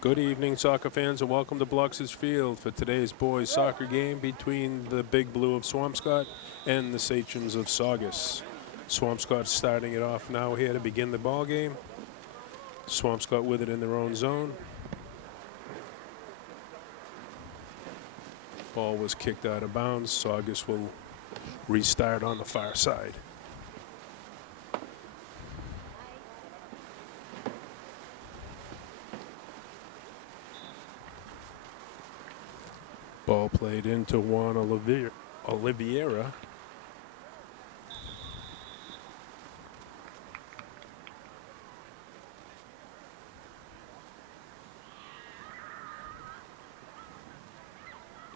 Good evening, soccer fans, and welcome to Blox's Field for today's boys soccer game between the Big Blue of Swampscott and the Sachems of Saugus. Swampscott starting it off now here to begin the ball game. Swampscott with it in their own zone. Ball was kicked out of bounds. Saugus will restart on the far side. Ball played into Juan Oliveira.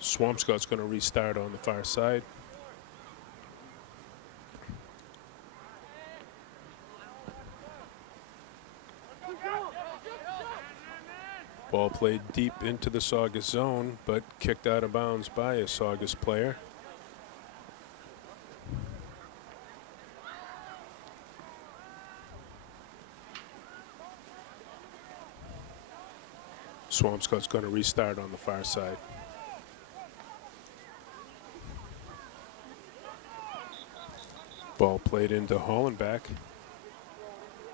Swampscott's going to restart on the far side. Ball played deep into the Saugus zone, but kicked out of bounds by a Saugus player. Swampscott's going to restart on the far side. Ball played into Hollenbach.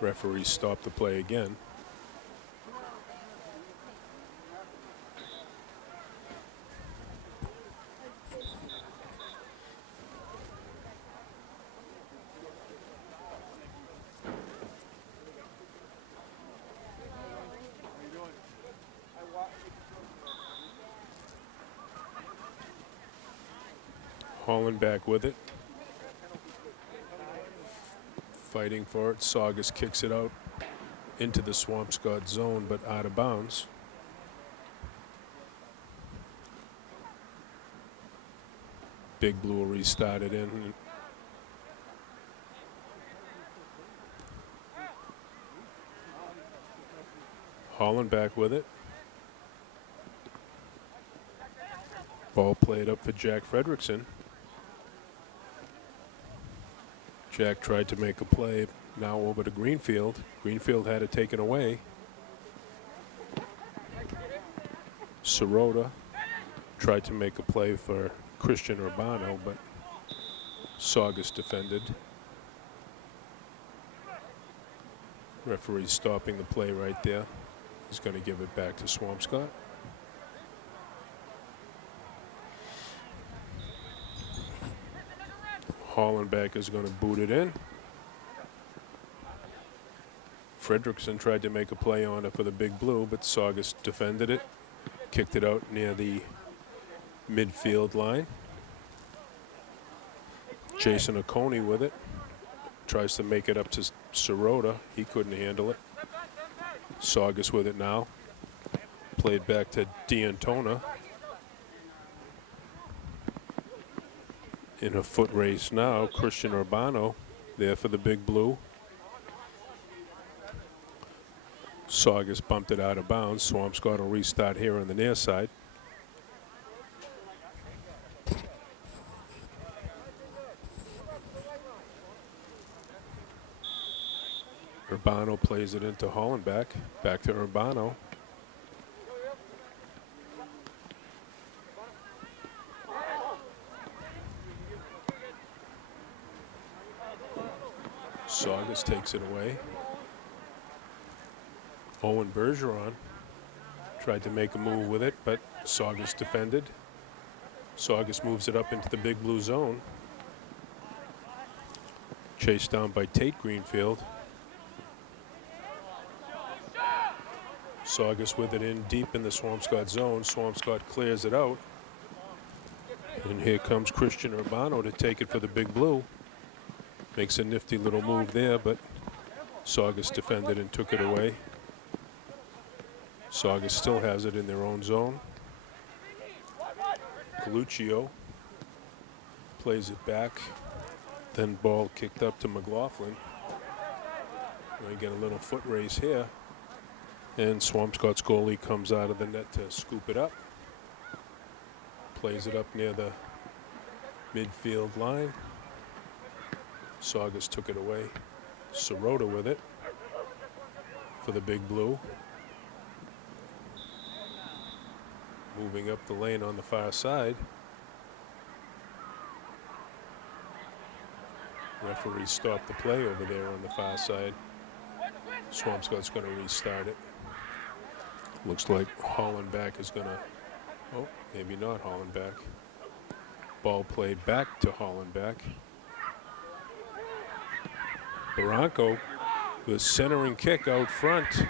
Referee stopped the play again. Hollenbach with it. Fighting for it. Saugus kicks it out into the Swampscott zone, but out of bounds. Big Blue will restart it in. Hollenbach with it. Ball played up for Jack Fredrickson. Jack tried to make a play, now over to Greenfield. Greenfield had it taken away. Sirota tried to make a play for Christian Urbano, but Saugus defended. Referee stopping the play right there. He's going to give it back to Swampscott. Hollenbach is going to boot it in. Fredrickson tried to make a play on it for the Big Blue, but Saugus defended it. Kicked it out near the midfield line. Jason Oconee with it. Tries to make it up to Sirota. He couldn't handle it. Saugus with it now. Played back to D'Antona. In a foot race now, Christian Urbano there for the Big Blue. Saugus bumped it out of bounds. Swampscott will restart here on the near side. Urbano plays it into Hollenbach. Back to Urbano. Saugus takes it away. Owen Bergeron tried to make a move with it, but Saugus defended. Saugus moves it up into the Big Blue zone. Chased down by Tate Greenfield. Saugus with it in deep in the Swampscott zone. Swampscott clears it out. And here comes Christian Urbano to take it for the Big Blue. Makes a nifty little move there, but Saugus defended and took it away. Saugus still has it in their own zone. Coluccio plays it back. Then ball kicked up to McLaughlin. We get a little foot race here. And Swampscott's goalie comes out of the net to scoop it up. Plays it up near the midfield line. Saugus took it away. Sirota with it for the Big Blue. moving up the lane on the far side. Referee stopped the play over there on the far side. Swampscott's going to restart it. Looks like Hollenbach is going to, oh, maybe not Hollenbach. Ball played back to Hollenbach. Barranco, the centering kick out front,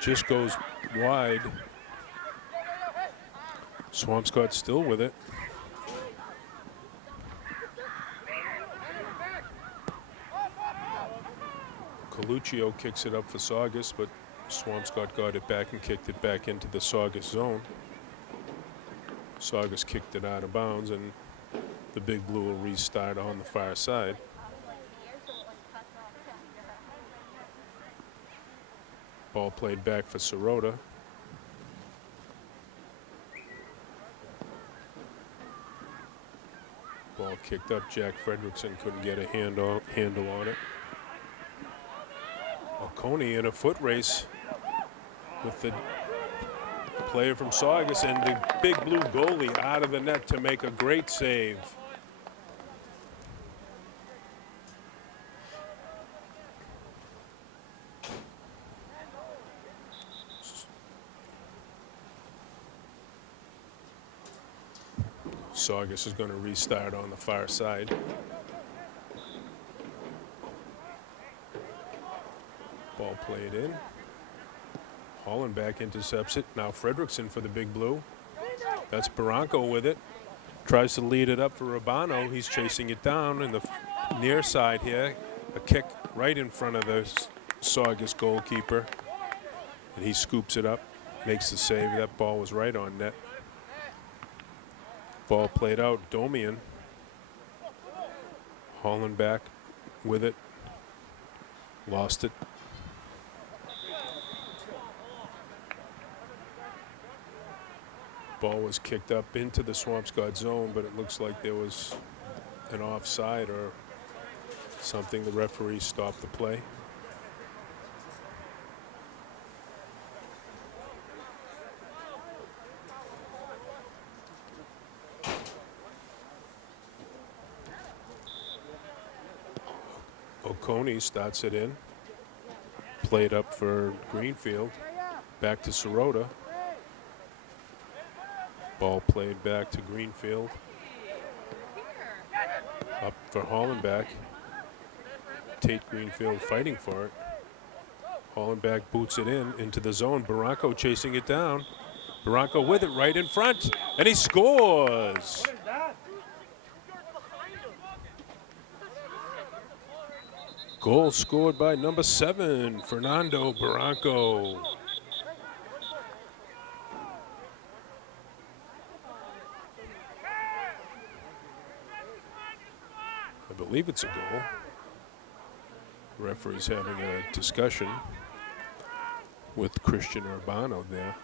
just goes wide. Swampscott still with it. Coluccio kicks it up for Saugus, but Swampscott got it back and kicked it back into the Saugus zone. Saugus kicked it out of bounds, and the Big Blue will restart on the far side. Ball played back for Sirota. Ball kicked up. Jack Fredrickson couldn't get a handle on it. Oconee in a foot race with the player from Saugus, and the Big Blue goalie out of the net to make a great save. Saugus is going to restart on the far side. Ball played in. Hollenbach intercepts it. Now Fredrickson for the Big Blue. That's Barranco with it. Tries to lead it up for Urbano. He's chasing it down in the near side here. A kick right in front of the Saugus goalkeeper. And he scoops it up, makes the save. That ball was right on net. Ball played out. Domian. Hollenbach with it. Lost it. Ball was kicked up into the Swampscott zone, but it looks like there was an offside or something. The referee stopped the play. Oconee starts it in. Played up for Greenfield. Back to Sirota. Ball played back to Greenfield. Up for Hollenbach. Tate Greenfield fighting for it. Hollenbach boots it into the zone. Barranco chasing it down. Barranco with it right in front, and he scores. Goal scored by number 7, Fernando Barranco. I believe it's a goal. Referee's having a discussion with Christian Urbano there.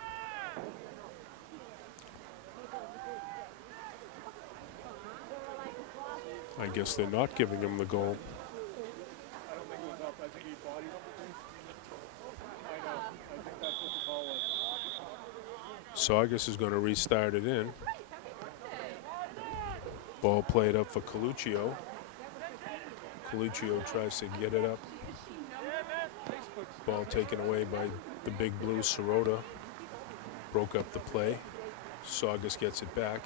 I guess they're not giving him the goal. Saugus is going to restart it in. Ball played up for Coluccio. Coluccio tries to get it up. Ball taken away by the Big Blue. Sirota broke up the play. Saugus gets it back.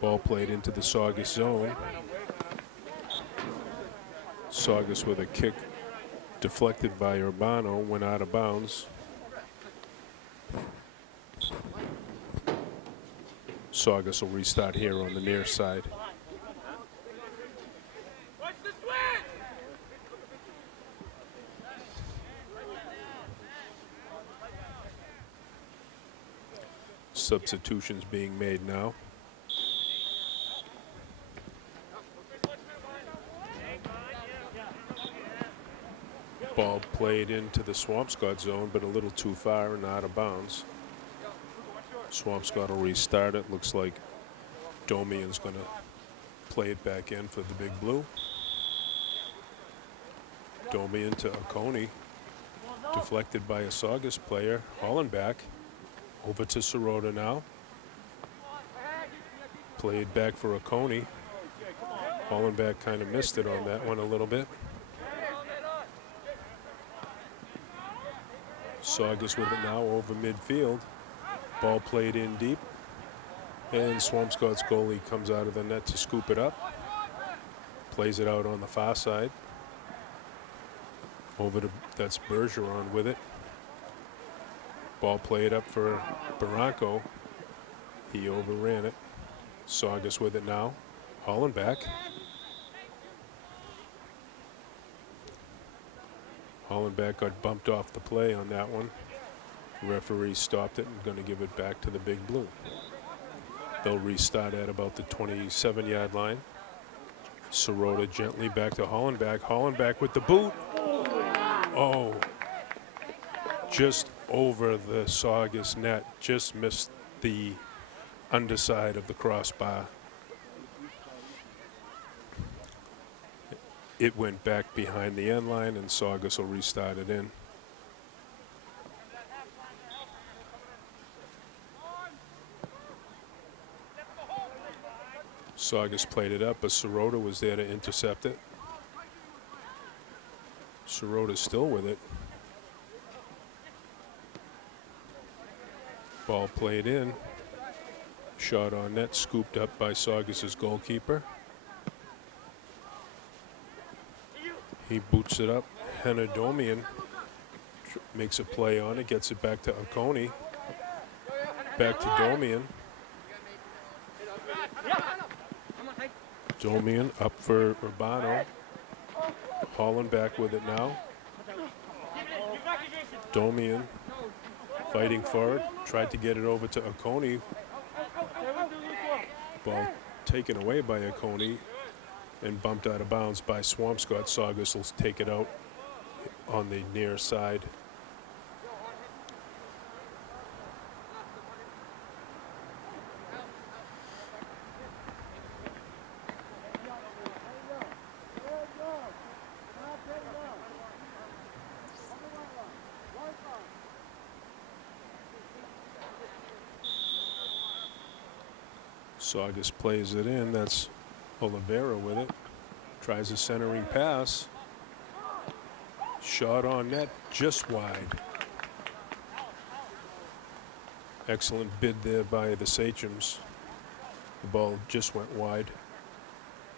Ball played into the Saugus zone. Saugus with a kick deflected by Urbano, went out of bounds. Saugus will restart here on the near side. Substitutions being made now. Ball played into the Swampscott zone, but a little too far and out of bounds. Swampscott will restart it. Looks like Domian's going to play it back in for the Big Blue. Domian to Oconee. Deflected by a Saugus player. Hollenbach over to Sirota now. Played back for Oconee. Hollenbach kind of missed it on that one a little bit. Saugus with it now over midfield. Ball played in deep. And Swampscott's goalie comes out of the net to scoop it up. Plays it out on the far side. Over to, that's Bergeron with it. Ball played up for Barranco. He overran it. Saugus with it now. Hollenbach. Hollenbach got bumped off the play on that one. Referee stopped it and going to give it back to the Big Blue. They'll restart at about the 27-yard line. Sirota gently back to Hollenbach. Hollenbach with the boot. Oh, just over the Saugus net. Just missed the underside of the crossbar. It went back behind the end line, and Saugus will restart it in. Saugus played it up, but Sirota was there to intercept it. Sirota's still with it. Ball played in. Shot on net, scooped up by Saugus's goalkeeper. He boots it up. Henadomian makes a play on it, gets it back to Oconee. Back to Domian. Domian up for Urbano. Hollenbach with it now. Domian fighting for it. Tried to get it over to Oconee. Ball taken away by Oconee and bumped out of bounds by Swampscott. Saugus will take it out on the near side. Saugus plays it in. That's Oliveira with it. Tries a centering pass. Shot on net, just wide. Excellent bid there by the Sachems. The ball just went wide.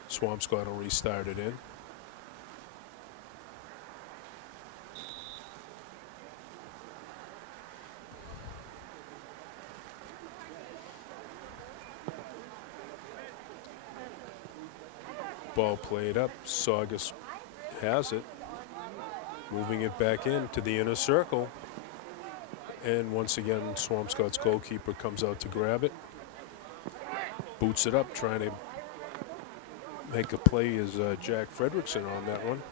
Swampscott will restart it in. Ball played up. Saugus has it. Moving it back into the inner circle. And once again, Swampscott's goalkeeper comes out to grab it. Boots it up, trying to make a play as Jack Fredrickson on that one.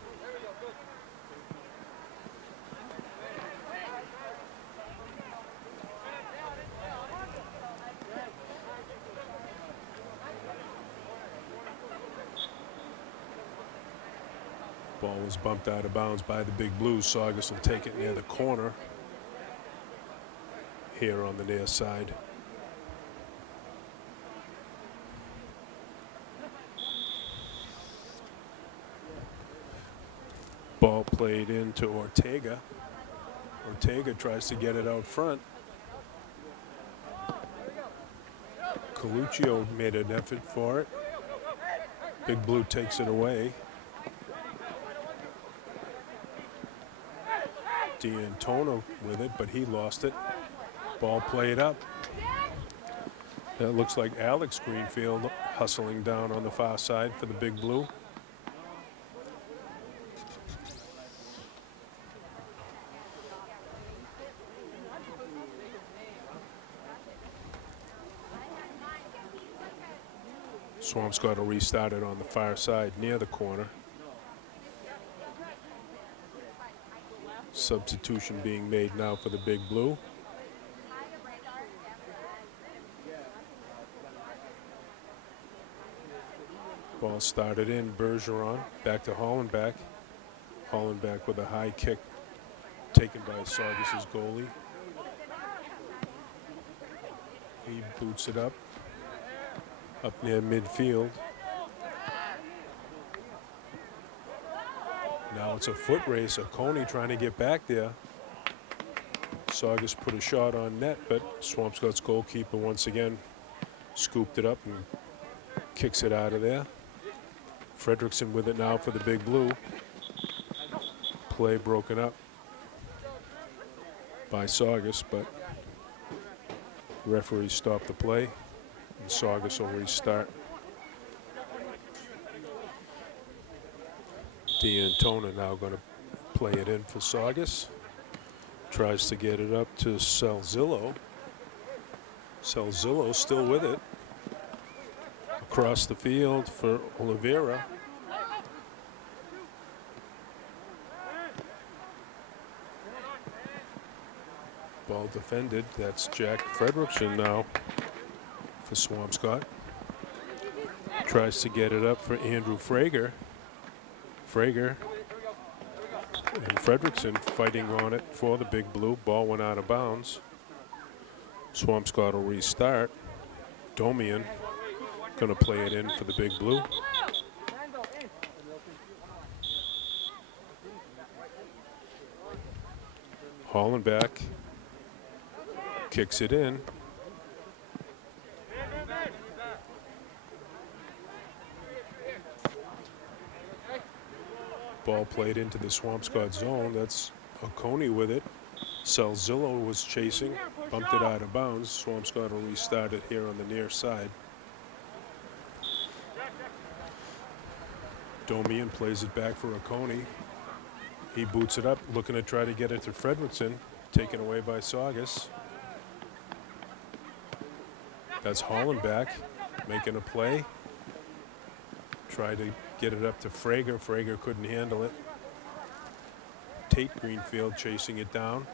Ball was bumped out of bounds by the Big Blues. Saugus will take it near the corner here on the near side. Ball played into Ortega. Ortega tries to get it out front. Coluccio made an effort for it. Big Blue takes it away. D'Antona with it, but he lost it. Ball played up. That looks like Alex Greenfield hustling down on the far side for the Big Blue. Swampscott will restart it on the far side near the corner. Substitution being made now for the Big Blue. Ball started in. Bergeron back to Hollenbach. Hollenbach with a high kick taken by Saugus' goalie. He boots it up near midfield. Now it's a foot race. Coney trying to get back there. Saugus put a shot on net, but Swampscott's goalkeeper once again scooped it up and kicks it out of there. Fredrickson with it now for the Big Blue. Play broken up by Saugus, but referee stopped the play, and Saugus will restart. D'Antona now going to play it in for Saugus. Tries to get it up to Salzillo. Salzillo still with it. Across the field for Oliveira. Ball defended. That's Jack Fredrickson now for Swampscott. Tries to get it up for Andrew Frager. Frager and Fredrickson fighting on it for the Big Blue. Ball went out of bounds. Swampscott will restart. Domian going to play it in for the Big Blue. Hollenbeck kicks it in. Ball played into the Swampscott zone. That's Coney with it. Salzillo was chasing, bumped it out of bounds. Swampscott will restart it here on the near side. Domian plays it back for Coney. He boots it up, looking to try to get it to Fredrickson, taken away by Saugus. That's Hollenbeck making a play. Tried to get it up to Frager. Frager couldn't handle it. Tate Greenfield chasing it down.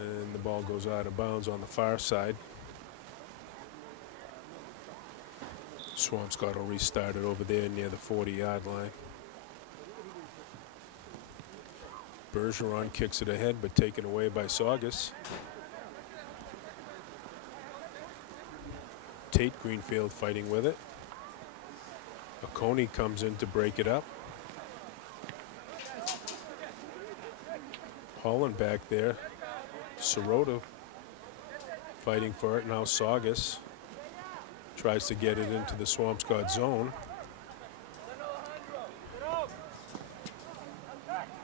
And the ball goes out of bounds on the far side. Swampscott will restart it over there near the 40-yard line. Bergeron kicks it ahead, but taken away by Saugus. Tate Greenfield fighting with it. Coney comes in to break it up. Holland back there. Sirota fighting for it. Now Saugus tries to get it into the Swampscott zone.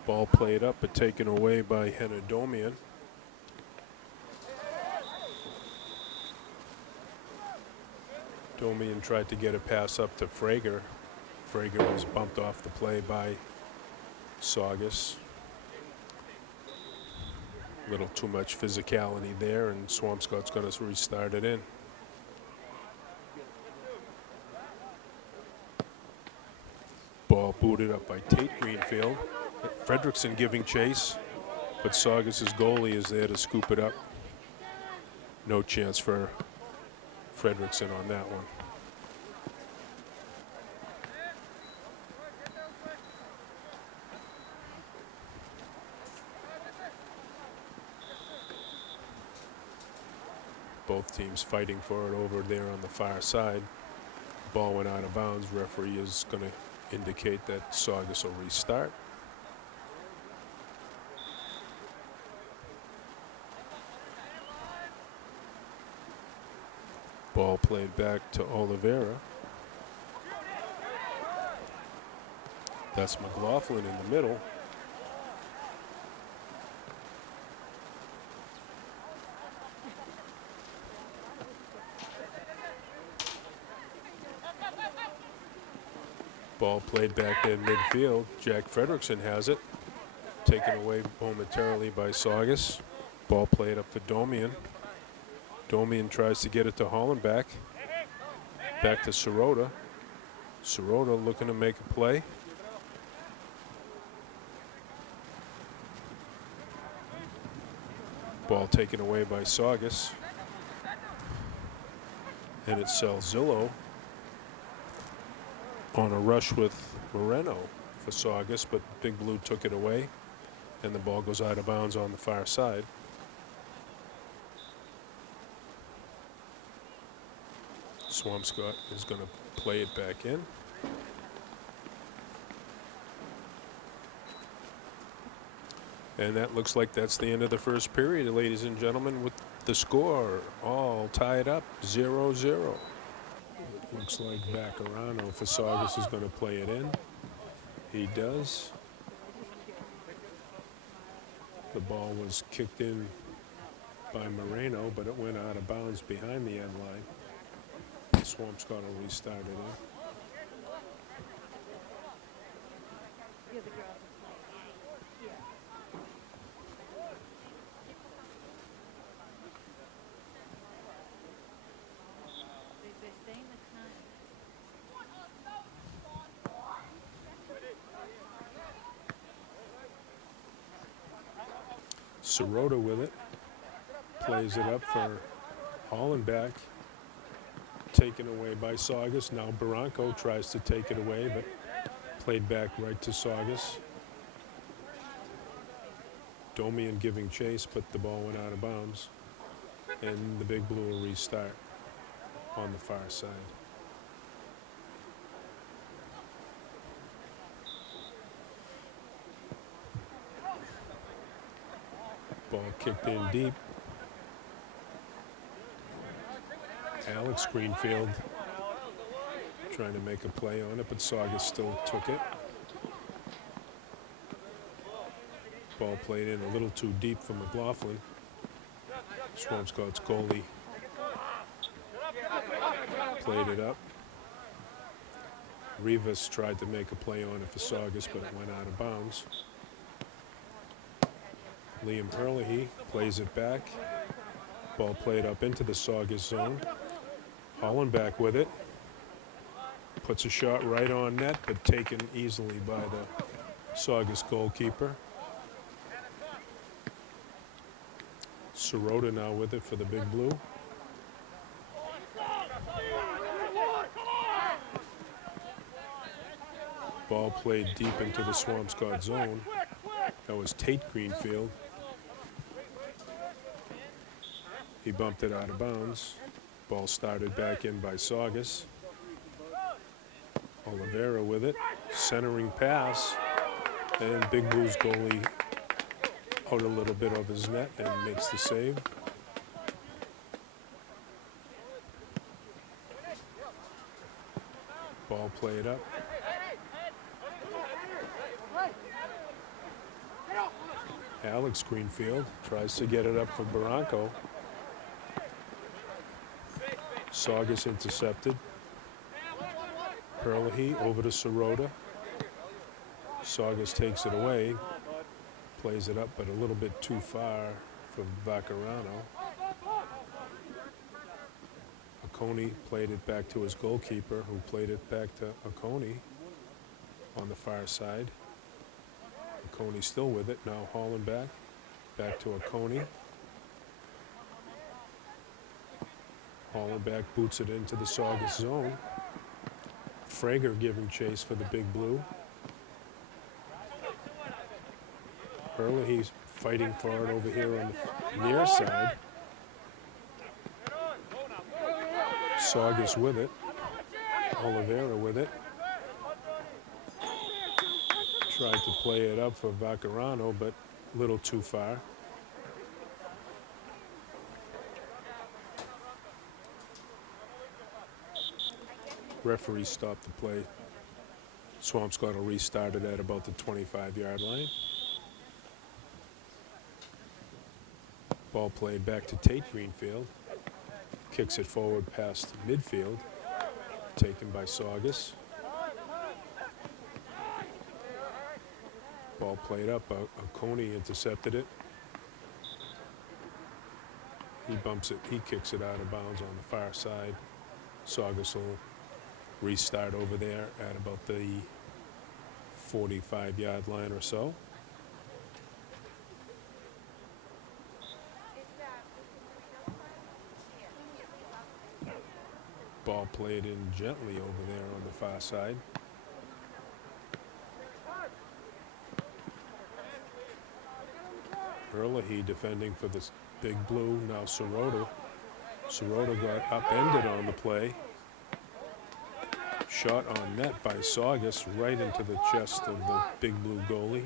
Ball played up but taken away by Henner Domian. Domian tried to get a pass up to Frager. Frager was bumped off the play by Saugus. A little too much physicality there, and Swampscott's going to restart it in. Ball booted up by Tate Greenfield. Fredrickson giving chase, but Saugus' goalie is there to scoop it up. No chance for Fredrickson on that one. Both teams fighting for it over there on the far side. Ball went out of bounds. Referee is going to indicate that Saugus will restart. Ball played back to Oliveira. That's McLaughlin in the middle. Ball played back there in midfield. Jack Fredrickson has it. Taken away momentarily by Saugus. Ball played up for Domian. Domian tries to get it to Hollenbeck. Back to Sirota. Sirota looking to make a play. Ball taken away by Saugus. And it's Salzillo on a rush with Moreno for Saugus, but Big Blue took it away, and the ball goes out of bounds on the far side. Swampscott is going to play it back in. And that looks like that's the end of the first period, ladies and gentlemen, with the score all tied up, 0-0. It looks like Vaccarano for Saugus is going to play it in. He does. The ball was kicked in by Moreno, but it went out of bounds behind the end line. Swampscott will restart it in. Sirota with it, plays it up for Hollenbach, taken away by Saugus. Now Barranco tries to take it away, but played back right to Saugus. Domian giving chase, but the ball went out of bounds. And the Big Blue will restart on the far side. Ball kicked in deep. Alex Greenfield trying to make a play on it, but Saugus still took it. Ball played in a little too deep for McLaughlin. Swampscott's goalie played it up. Rivas tried to make a play on it for Saugus, but it went out of bounds. Liam Herlihy plays it back. Ball played up into the Saugus zone. Hollenbach with it. Puts a shot right on net, but taken easily by the Saugus goalkeeper. Sirota now with it for the Big Blue. Ball played deep into the Swampscott zone. That was Tate Greenfield. He bumped it out of bounds. Ball started back in by Saugus. Oliveira with it. Centering pass. And Big Blue's goalie out a little bit of his net and makes the save. Ball played up. Alex Greenfield tries to get it up for Barranco. Saugus intercepted. Herlihy over to Sirota. Saugus takes it away. Plays it up, but a little bit too far for Vaccarano. Oconee played it back to his goalkeeper, who played it back to Oconee on the far side. Oconee still with it. Now Hollenbach back to Oconee. Hollenbach boots it into the Saugus zone. Frager giving chase for the Big Blue. Herlihy's fighting for it over here on the near side. Saugus with it. Oliveira with it. Tried to play it up for Vaccarano, but a little too far. Referee stopped the play. Swampscott will restart it at about the 25-yard line. Ball played back to Tate Greenfield. Kicks it forward past midfield. Taken by Saugus. Ball played up. Oconee intercepted it. He bumps it. He kicks it out of bounds on the far side. Saugus will restart over there at about the 45-yard line or so. Ball played in gently over there on the far side. Herlihy defending for the big blue. Now Sirota. Sirota got upended on the play. Shot on net by Saugus right into the chest of the big blue goalie.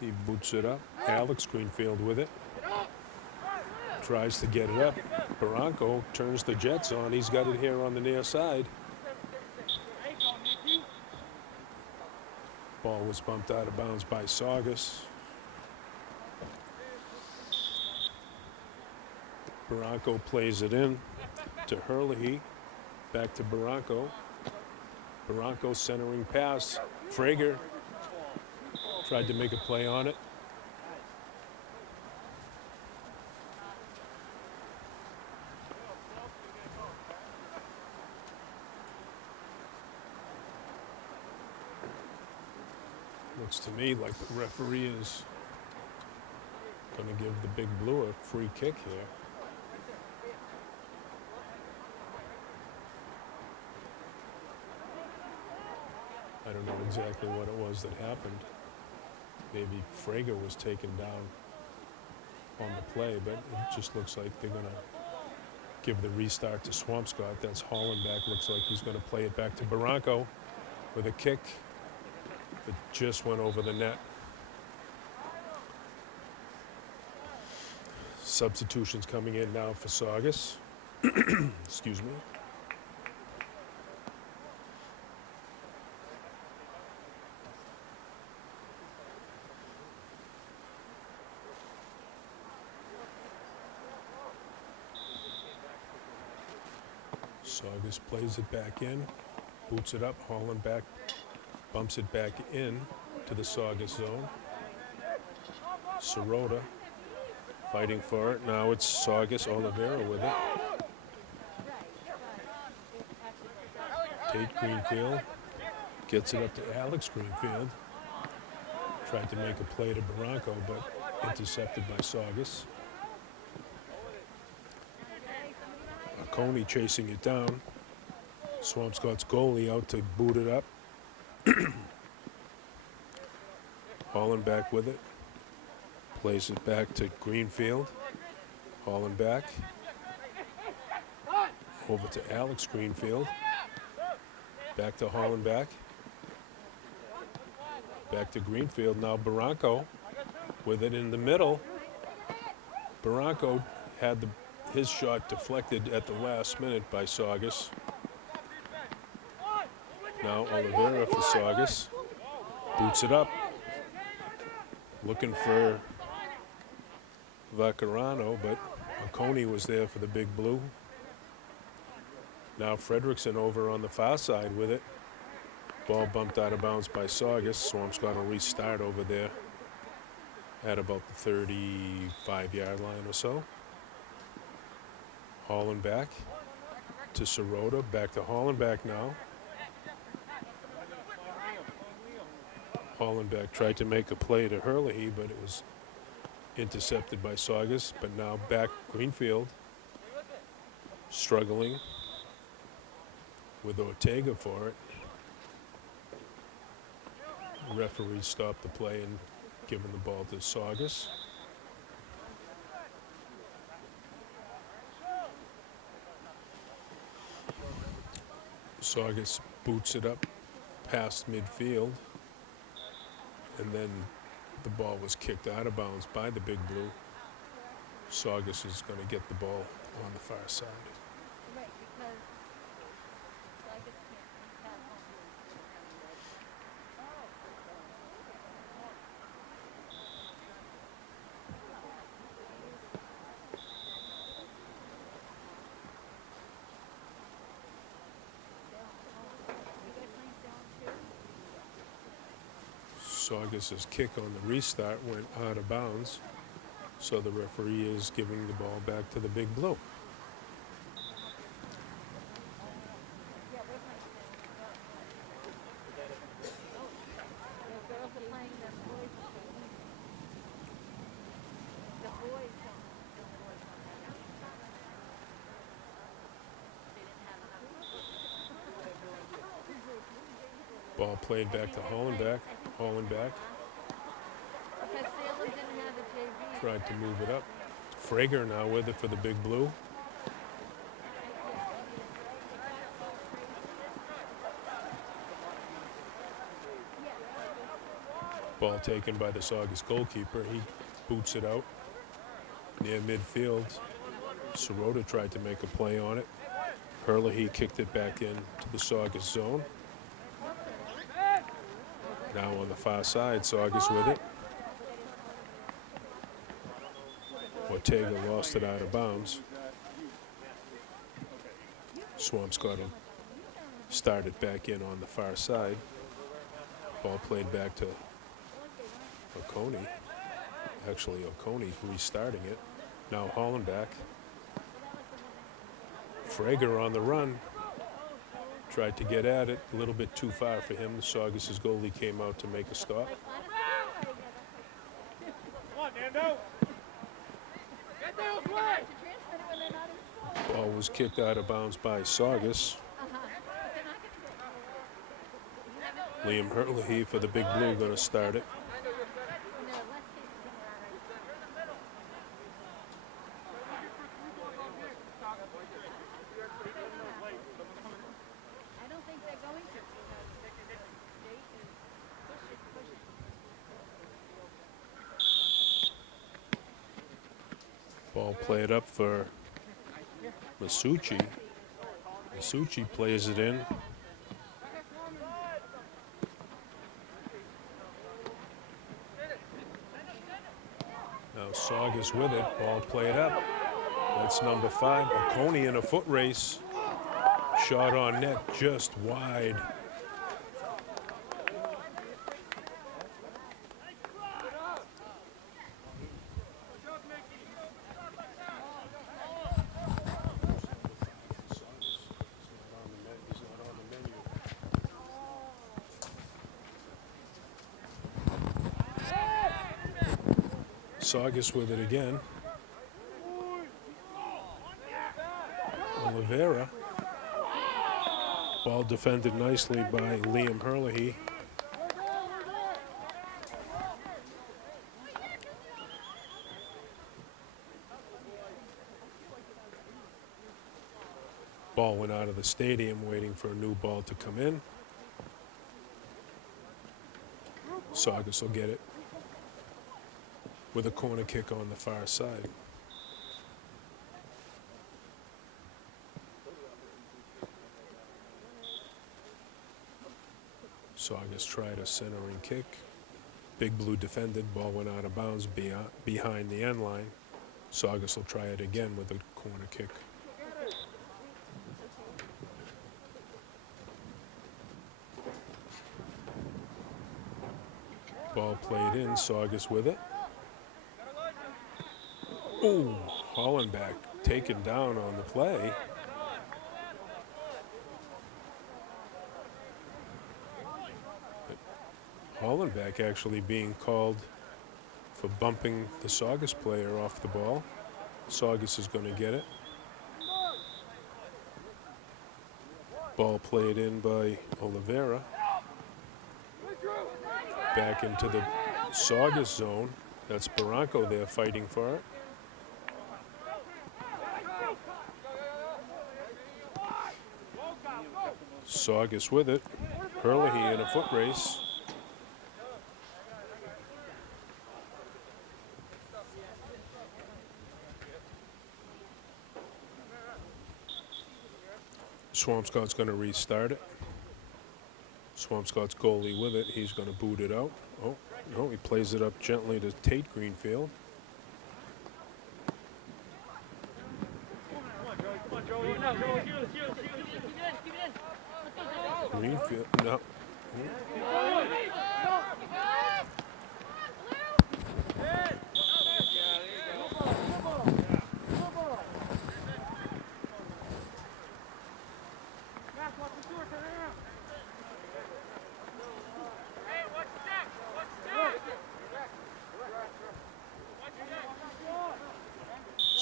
He boots it up. Alex Greenfield with it. Tries to get it up. Barranco turns the Jets on. He's got it here on the near side. Ball was bumped out of bounds by Saugus. Barranco plays it in to Herlihy. Back to Barranco. Barranco centering pass. Frager tried to make a play on it. Looks to me like the referee is going to give the big blue a free kick here. I don't know exactly what it was that happened. Maybe Frager was taken down on the play, but it just looks like they're going to give the restart to Swampscott. That's Hollenbeck. Looks like he's going to play it back to Barranco with a kick. It just went over the net. Substitutions coming in now for Saugus. Excuse me. Saugus plays it back in, boots it up, Hollenbeck bumps it back in to the Saugus zone. Sirota fighting for it. Now it's Saugus, Oliveira with it. Tate Greenfield gets it up to Alex Greenfield. Tried to make a play to Barranco, but intercepted by Saugus. Coney chasing it down. Swampscott's goalie out to boot it up. Hollenbeck with it. Plays it back to Greenfield. Hollenbeck. Over to Alex Greenfield. Back to Hollenbeck. Back to Greenfield. Now Barranco with it in the middle. Barranco had his shot deflected at the last minute by Saugus. Now Oliveira for Saugus. Boots it up. Looking for Vaccarano, but Oconee was there for the big blue. Now Fredrickson over on the far side with it. Ball bumped out of bounds by Saugus. Swampscott will restart over there at about the 35-yard line or so. Hollenbeck to Sirota. Back to Hollenbeck now. Hollenbeck tried to make a play to Herlihy, but it was intercepted by Saugus. But now back Greenfield, struggling with Ortega for it. The referee stopped the play and given the ball to Saugus. Saugus boots it up past midfield, and then the ball was kicked out of bounds by the big blue. Saugus is going to get the ball on the far side. Saugus's kick on the restart went out of bounds, so the referee is giving the ball back to the big blue. Ball played back to Hollenbeck. Hollenbeck tried to move it up. Frager now with it for the Big Blue. Ball taken by the Saugus goalkeeper. He boots it out near midfield. Sirota tried to make a play on it. Herlihy kicked it back in to the Saugus zone. Now on the far side, Saugus with it. Ortega lost it out of bounds. Swampscott will start it back in on the far side. Ball played back to Oconee. Actually, Oconee's restarting it. Now Hollenbeck. Frager on the run. Tried to get at it. A little bit too far for him. Saugus' goalie came out to make a stop. Ball was kicked out of bounds by Saugus. Liam Herlihy for the Big Blue going to start it. Ball played up for Masucci. Masucci plays it in. Now Saugus with it. Ball played up. That's number 5. Oconee in a foot race. Shot on net just wide. Saugus with it again. Oliveira. Ball defended nicely by Liam Herlihy. Ball went out of the stadium waiting for a new ball to come in. Saugus will get it with a corner kick on the far side. Saugus tried a centering kick. Big Blue defended. Ball went out of bounds behind the end line. Saugus will try it again with a corner kick. Ball played in. Saugus with it. Oh, Hollenbeck taken down on the play. Hollenbeck actually being called for bumping the Saugus player off the ball. Saugus is going to get it. Ball played in by Oliveira. Back into the Saugus zone. That's Barranco there fighting for it. Saugus with it. Herlihy in a foot race. Swampscott's going to restart it. Swampscott's goalie with it. He's going to boot it out. Oh, no, he plays it up gently to Tate Greenfield. Greenfield, no.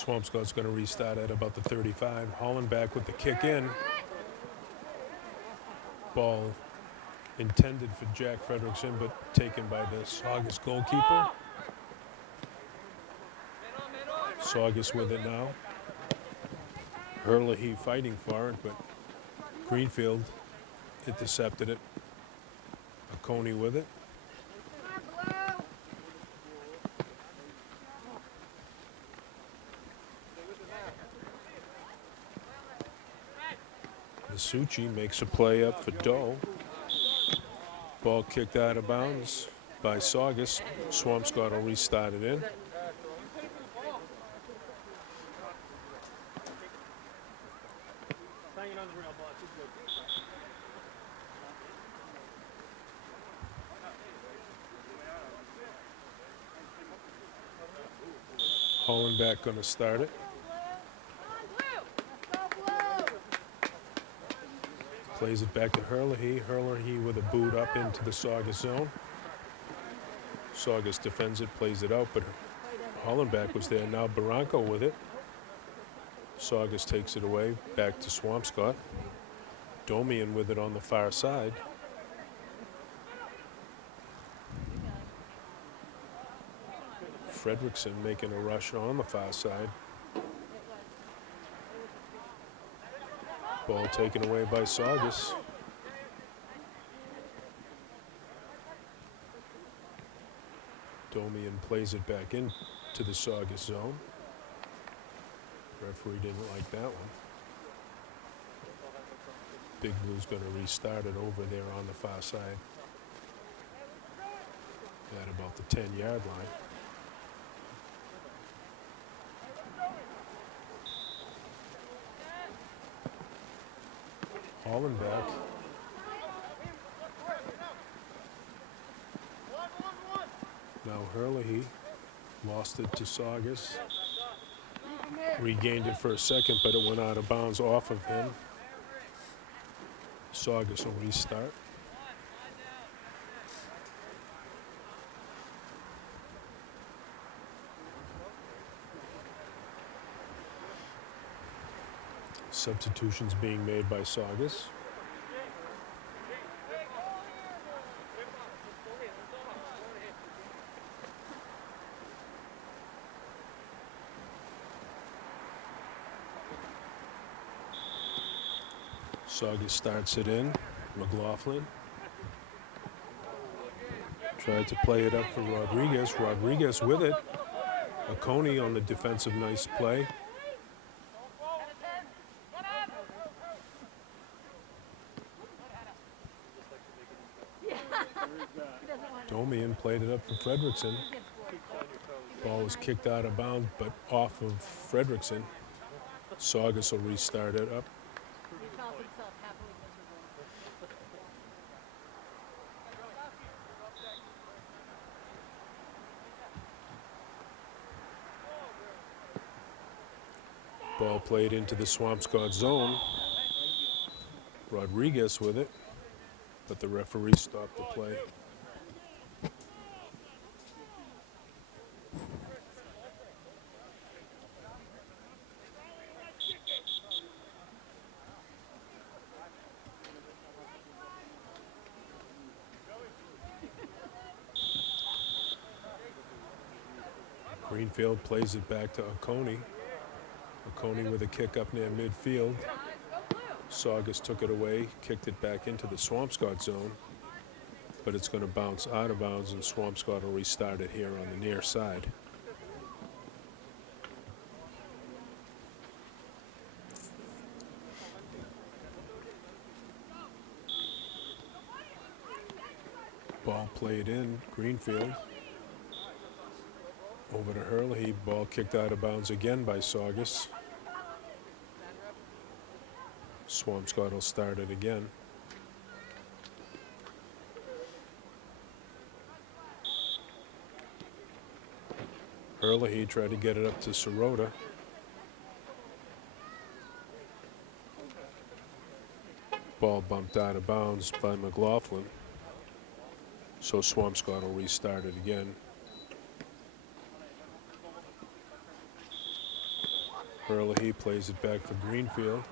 Swampscott's going to restart at about the 35. Hollenbeck with the kick in. Ball intended for Jack Fredrickson, but taken by the Saugus goalkeeper. Saugus with it now. Herlihy fighting for it, but Greenfield intercepted it. Oconee with it. Masucci makes a play up for Doe. Ball kicked out of bounds by Saugus. Swampscott will restart it in. Hollenbeck going to start it. Plays it back to Herlihy. Herlihy with a boot up into the Saugus zone. Saugus defends it, plays it out, but Hollenbeck was there. Now Barranco with it. Saugus takes it away, back to Swampscott. Domian with it on the far side. Fredrickson making a rush on the far side. Ball taken away by Saugus. Domian plays it back into the Saugus zone. Referee didn't like that one. Big Blue's going to restart it over there on the far side. At about the 10-yard line. Hollenbeck. Now Herlihy lost it to Saugus. Regained it for a second, but it went out of bounds off of him. Saugus will restart. Substitutions being made by Saugus. Saugus starts it in. McLaughlin tried to play it up for Rodriguez. Rodriguez with it. Oconee on the defensive nice play. Domian played it up for Fredrickson. Ball was kicked out of bounds, but off of Fredrickson. Saugus will restart it up. Ball played into the Swampscott zone. Rodriguez with it, but the referee stopped the play. Greenfield plays it back to Oconee. Oconee with a kick up near midfield. Saugus took it away, kicked it back into the Swampscott zone, but it's going to bounce out of bounds, and Swampscott will restart it here on the near side. Ball played in, Greenfield. Over to Herlihy, ball kicked out of bounds again by Saugus. Swampscott will start it again. Herlihy tried to get it up to Sirota. Ball bumped out of bounds by McLaughlin. So Swampscott will restart it again. Herlihy plays it back for Greenfield.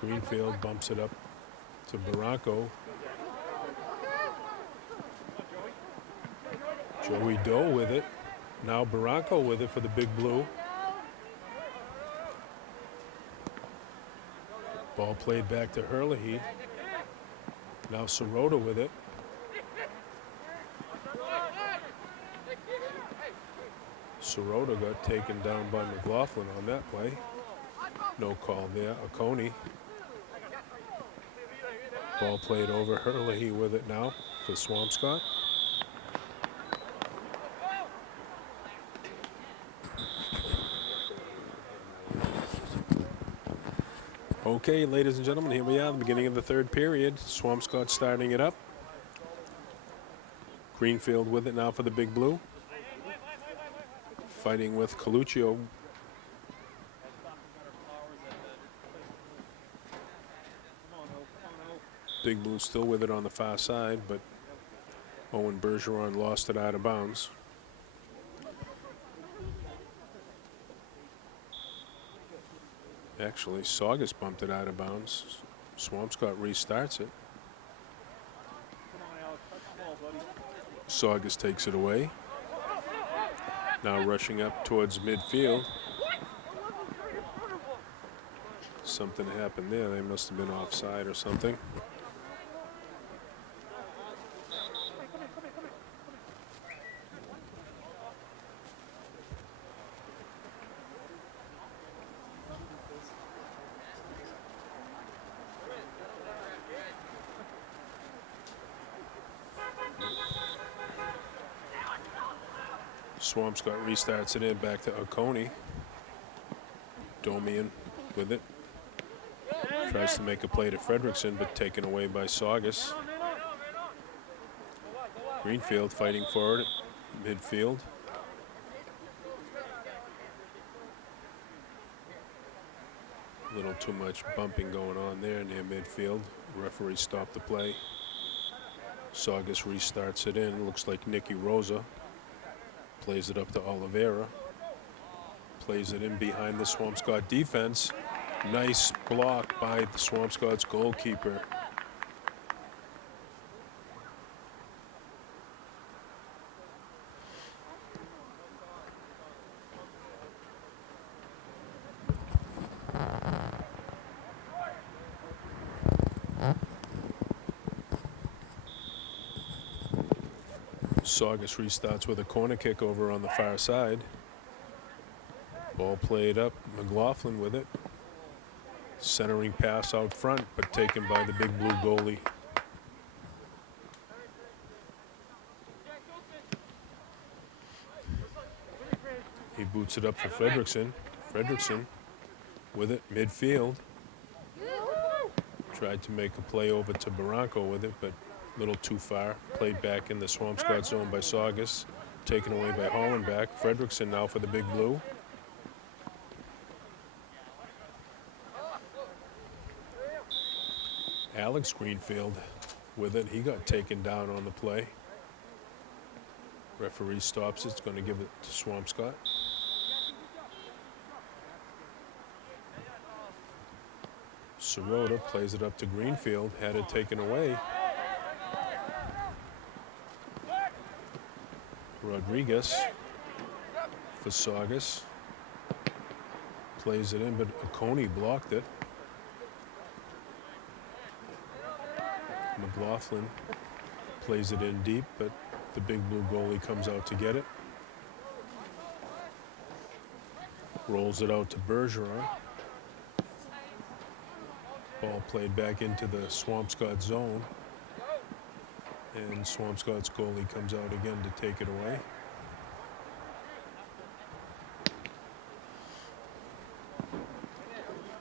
Greenfield bumps it up to Barranco. Joey Doe with it. Now Barranco with it for the Big Blue. Ball played back to Herlihy. Now Sirota with it. Sirota got taken down by McLaughlin on that play. No call there. Oconee. Ball played over. Herlihy with it now for Swampscott. Okay, ladies and gentlemen, here we are, the beginning of the third period. Swampscott starting it up. Greenfield with it now for the Big Blue. Fighting with Coluccio. Big Blue still with it on the far side, but Owen Bergeron lost it out of bounds. Actually, Saugus bumped it out of bounds. Swampscott restarts it. Saugus takes it away. Now rushing up towards midfield. Something happened there. They must have been offside or something. Swampscott restarts it in back to Oconee. Domian with it. Tries to make a play to Fredrickson, but taken away by Saugus. Greenfield fighting for it at midfield. A little too much bumping going on there near midfield. Referee stopped the play. Saugus restarts it in. Looks like Nicky Rosa. Plays it up to Oliveira. Plays it in behind the Swampscott defense. Nice block by the Swampscott's goalkeeper. Saugus restarts with a corner kick over on the far side. Ball played up. McLaughlin with it. Centering pass out front, but taken by the Big Blue goalie. He boots it up for Fredrickson. Fredrickson with it, midfield. Tried to make a play over to Barranco with it, but a little too far. Played back in the Swampscott zone by Saugus. Taken away by Hollenbach. Fredrickson now for the Big Blue. Alex Greenfield with it. He got taken down on the play. Referee stops it. It's going to give it to Swampscott. Sirota plays it up to Greenfield. Had it taken away. Rodriguez for Saugus. Plays it in, but Oconee blocked it. McLaughlin plays it in deep, but the Big Blue goalie comes out to get it. Rolls it out to Bergeron. Ball played back into the Swampscott zone. And Swampscott's goalie comes out again to take it away.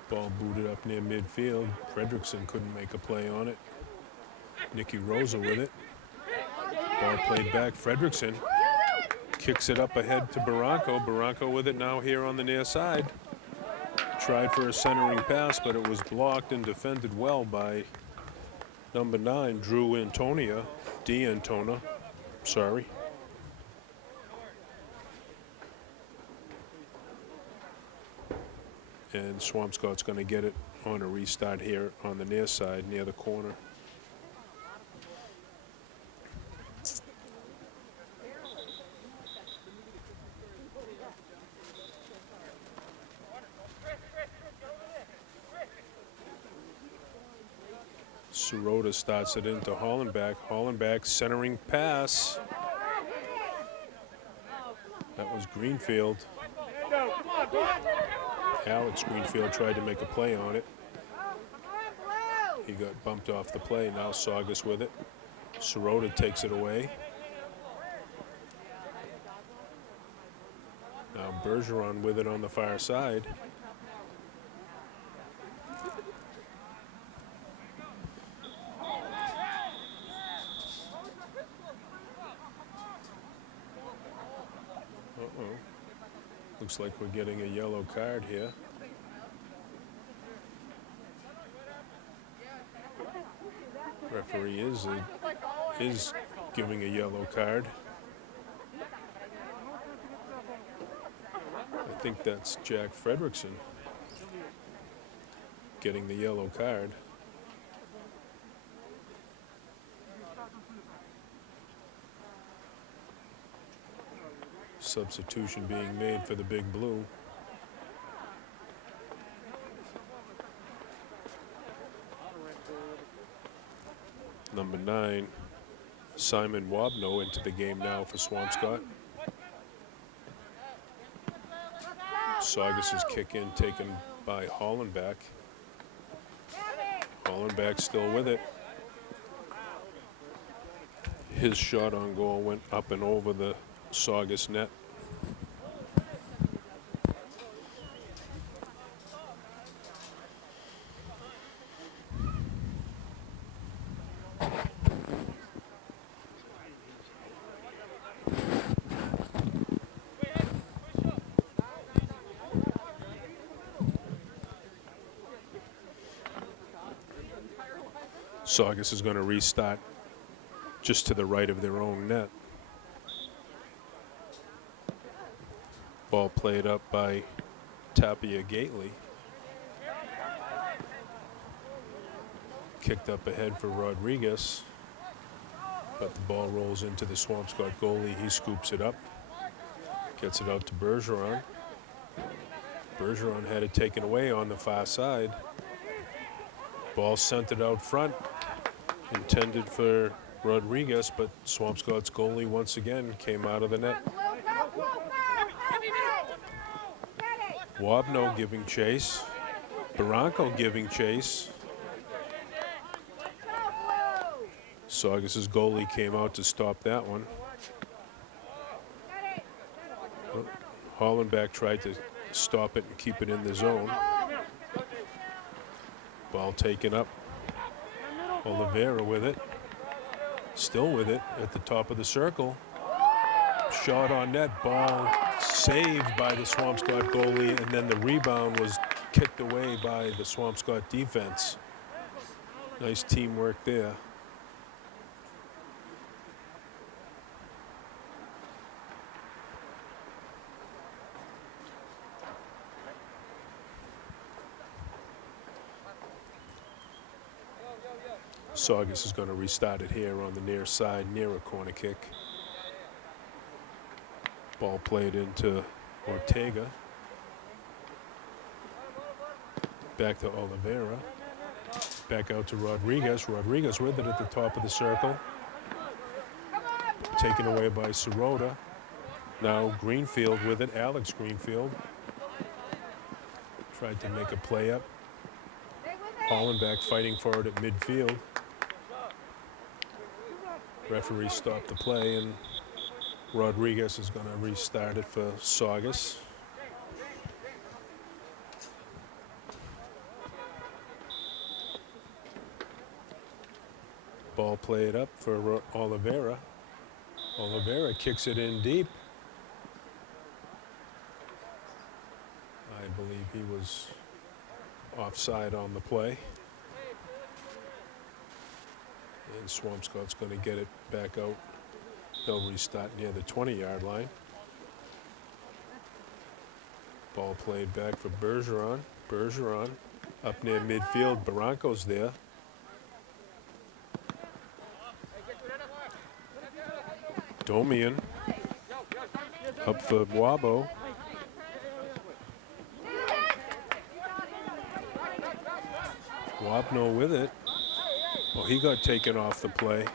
Ball booted up near midfield. Fredrickson couldn't make a play on it. Nicky Rosa with it. Ball played back. Fredrickson kicks it up ahead to Barranco. Barranco with it now here on the near side. Tried for a centering pass, but it was blocked and defended well by number 9, Drew D'Antona. Sorry. And Swampscott's going to get it on a restart here on the near side, near the corner. Sirota starts it into Hollenbach. Hollenbach centering pass. That was Greenfield. Alex Greenfield tried to make a play on it. He got bumped off the play. Now Saugus with it. Sirota takes it away. Now Bergeron with it on the far side. Looks like we're getting a yellow card here. Referee is giving a yellow card. I think that's Jack Fredrickson getting the yellow card. Substitution being made for the Big Blue. Number 9, Simon Wobno into the game now for Swampscott. Saugus's kick in taken by Hollenbach. Hollenbach still with it. His shot on goal went up and over the Saugus net. Saugus is going to restart just to the right of their own net. Ball played up by Tapia Gately. Kicked up ahead for Rodriguez. But the ball rolls into the Swampscott goalie. He scoops it up. Gets it out to Bergeron. Bergeron had it taken away on the far side. Ball sent it out front. Intended for Rodriguez, but Swampscott's goalie once again came out of the net. Wobno giving chase. Barranco giving chase. Saugus's goalie came out to stop that one. Hollenbach tried to stop it and keep it in the zone. Ball taken up. Oliveira with it. Still with it at the top of the circle. Shot on net. Ball saved by the Swampscott goalie, and then the rebound was kicked away by the Swampscott defense. Nice teamwork there. Saugus is going to restart it here on the near side, near a corner kick. Ball played into Ortega. Back to Oliveira. Back out to Rodriguez. Rodriguez with it at the top of the circle. Taken away by Sirota. Now Greenfield with it, Alex Greenfield. Tried to make a play up. Hollenbach fighting for it at midfield. Referee stopped the play, and Rodriguez is going to restart it for Saugus. Ball played up for Oliveira. Oliveira kicks it in deep. I believe he was offside on the play. And Swampscott's going to get it back out. They'll restart near the 20-yard line. Ball played back for Bergeron. Bergeron up near midfield. Barranco's there. Domian up for Wabo. Wobno with it. Well, he got taken off the play.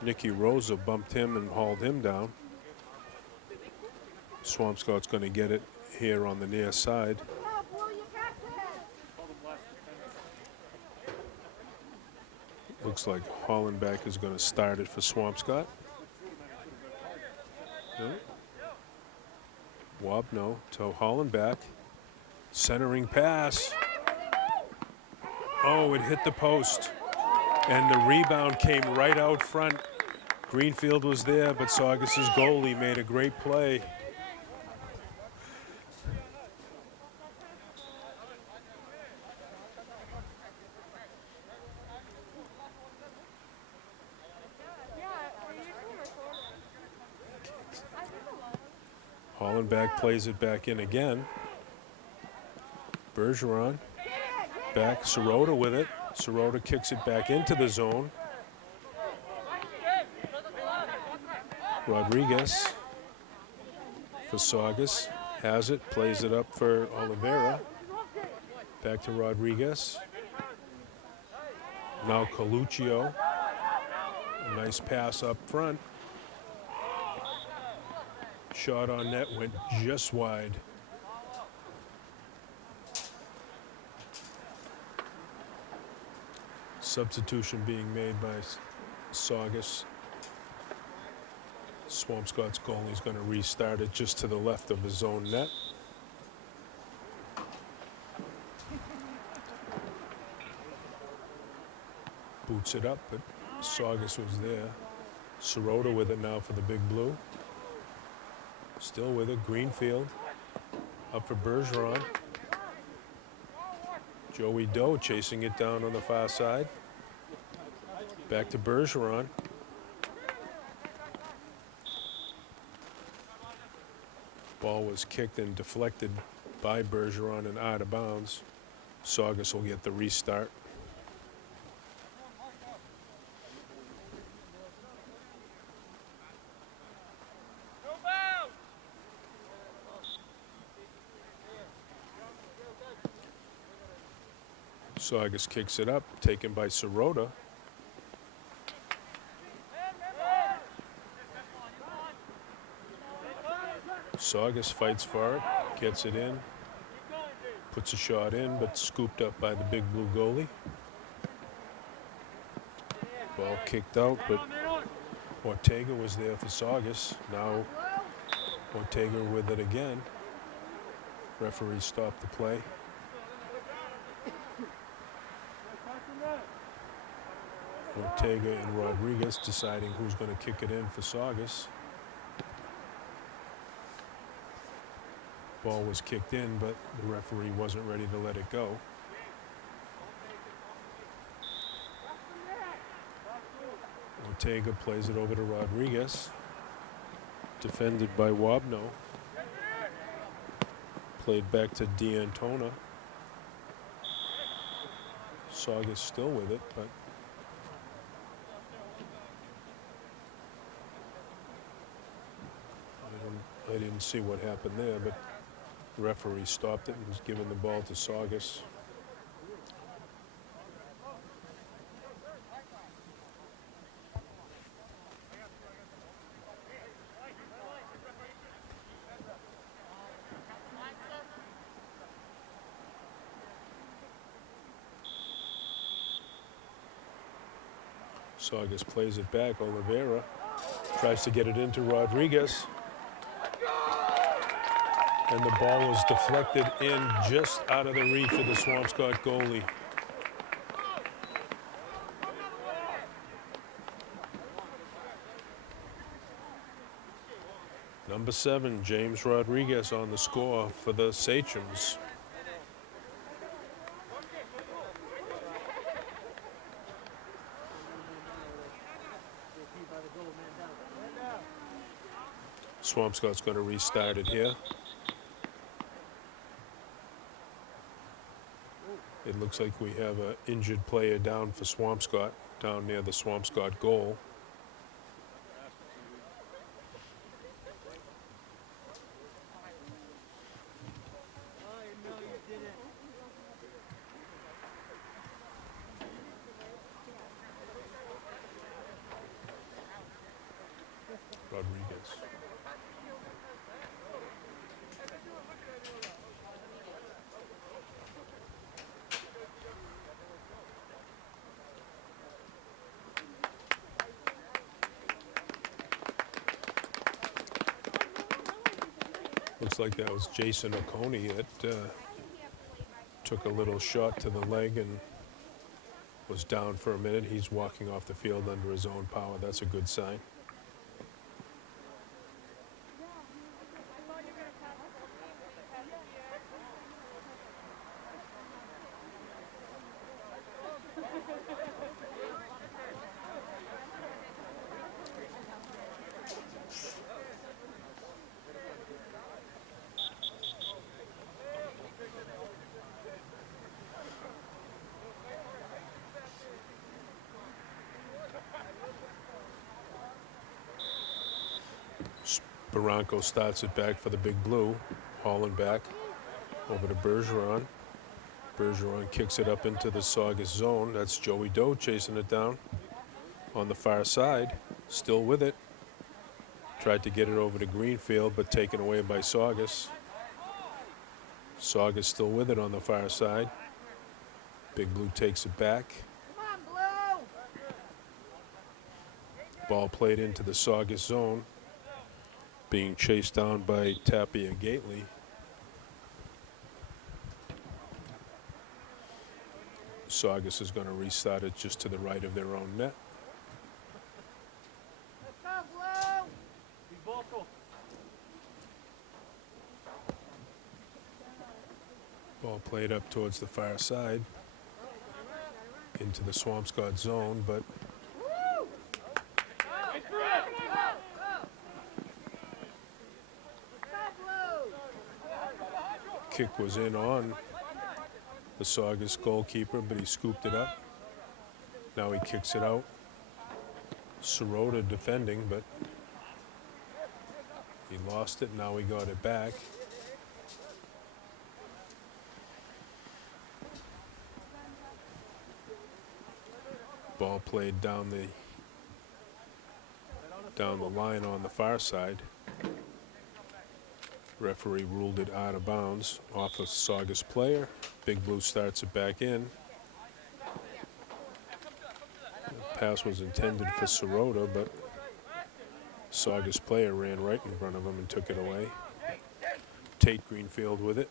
Nicky Rosa bumped him and hauled him down. Swampscott's going to get it here on the near side. Looks like Hollenbeck is going to start it for Swampscott. No. Wob, no. To Hollenbeck. Centering pass. Oh, it hit the post. And the rebound came right out front. Greenfield was there, but Saugus's goalie made a great play. Hollenbeck plays it back in again. Bergeron back, Sirota with it. Sirota kicks it back into the zone. Rodriguez for Saugus. Has it, plays it up for Oliveira. Back to Rodriguez. Now Coluccio. A nice pass up front. Shot on net went just wide. Substitution being made by Saugus. Swampscott's goalie's going to restart it just to the left of his own net. Boots it up, but Saugus was there. Sirota with it now for the Big Blue. Still with it, Greenfield. Up for Bergeron. Joey Doe chasing it down on the far side. Back to Bergeron. Ball was kicked and deflected by Bergeron and out of bounds. Saugus will get the restart. Saugus kicks it up, taken by Sirota. Saugus fights for it, gets it in, puts a shot in, but scooped up by the Big Blue goalie. Ball kicked out, but Ortega was there for Saugus. Now Ortega with it again. Referee stopped the play. Ortega and Rodriguez deciding who's going to kick it in for Saugus. Ball was kicked in, but the referee wasn't ready to let it go. Ortega plays it over to Rodriguez. Defended by Wabno. Played back to D'Antona. Saugus still with it, but I didn't see what happened there, but the referee stopped it and was giving the ball to Saugus. Saugus plays it back. Oliveira tries to get it into Rodriguez. And the ball was deflected in just out of the reach of the Swampscott goalie. Number 7, James Rodriguez on the score for the Sachems. Swampscott's going to restart it here. It looks like we have an injured player down for Swampscott, down near the Swampscott goal. Looks like that was Jason Oconee that took a little shot to the leg and was down for a minute. He's walking off the field under his own power. That's a good sign. Barranco starts it back for the Big Blue. Hauling back over to Bergeron. Bergeron kicks it up into the Saugus zone. That's Joey Doe chasing it down on the far side. Still with it. Tried to get it over to Greenfield, but taken away by Saugus. Saugus still with it on the far side. Big Blue takes it back. Come on, Blue! Ball played into the Saugus zone. Being chased down by Tapia Gately. Saugus is going to restart it just to the right of their own net. Let's go, Blue! Be vocal. Ball played up towards the far side into the Swampscott zone, but kick was in on the Saugus goalkeeper, but he scooped it up. Now he kicks it out. Sirota defending, but he lost it. Now he got it back. Ball played down the line on the far side. Referee ruled it out of bounds off a Saugus player. Big Blue starts it back in. The pass was intended for Sirota, but Saugus player ran right in front of him and took it away. Tate Greenfield with it.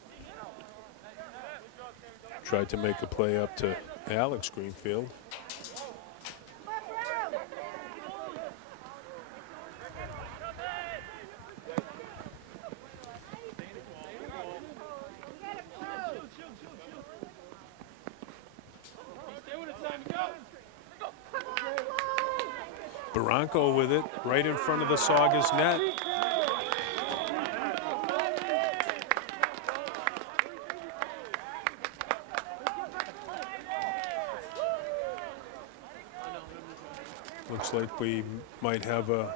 Tried to make a play up to Alex Greenfield. Barranco with it right in front of the Saugus net. Looks like we might have a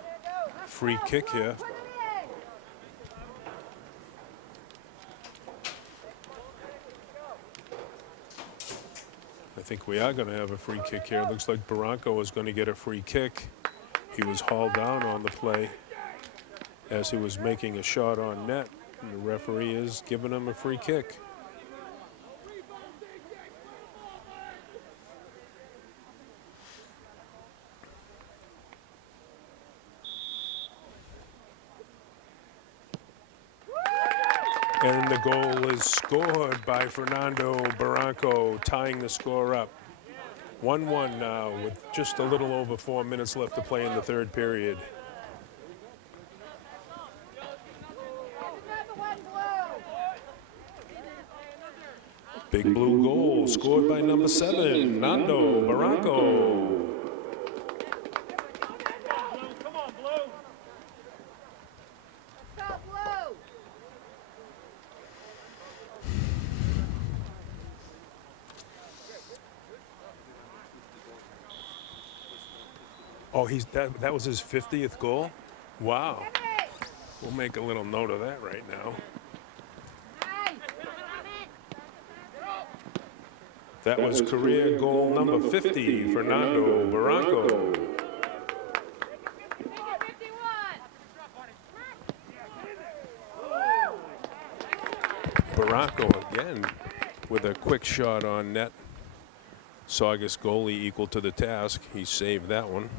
free kick here. I think we are going to have a free kick here. Looks like Barranco is going to get a free kick. He was hauled down on the play as he was making a shot on net, and the referee is giving him a free kick. And the goal is scored by Fernando Barranco, tying the score up. 1-1 now with just a little over 4 minutes left to play in the third period. Big Blue goal scored by number 7, Nando Barranco. Come on, Blue. Let's go, Blue! Oh, that was his 50th goal? Wow. We'll make a little note of that right now. That was career goal number 50, Fernando Barranco. Barranco again with a quick shot on net. Saugus goalie equal to the task. He saved that one.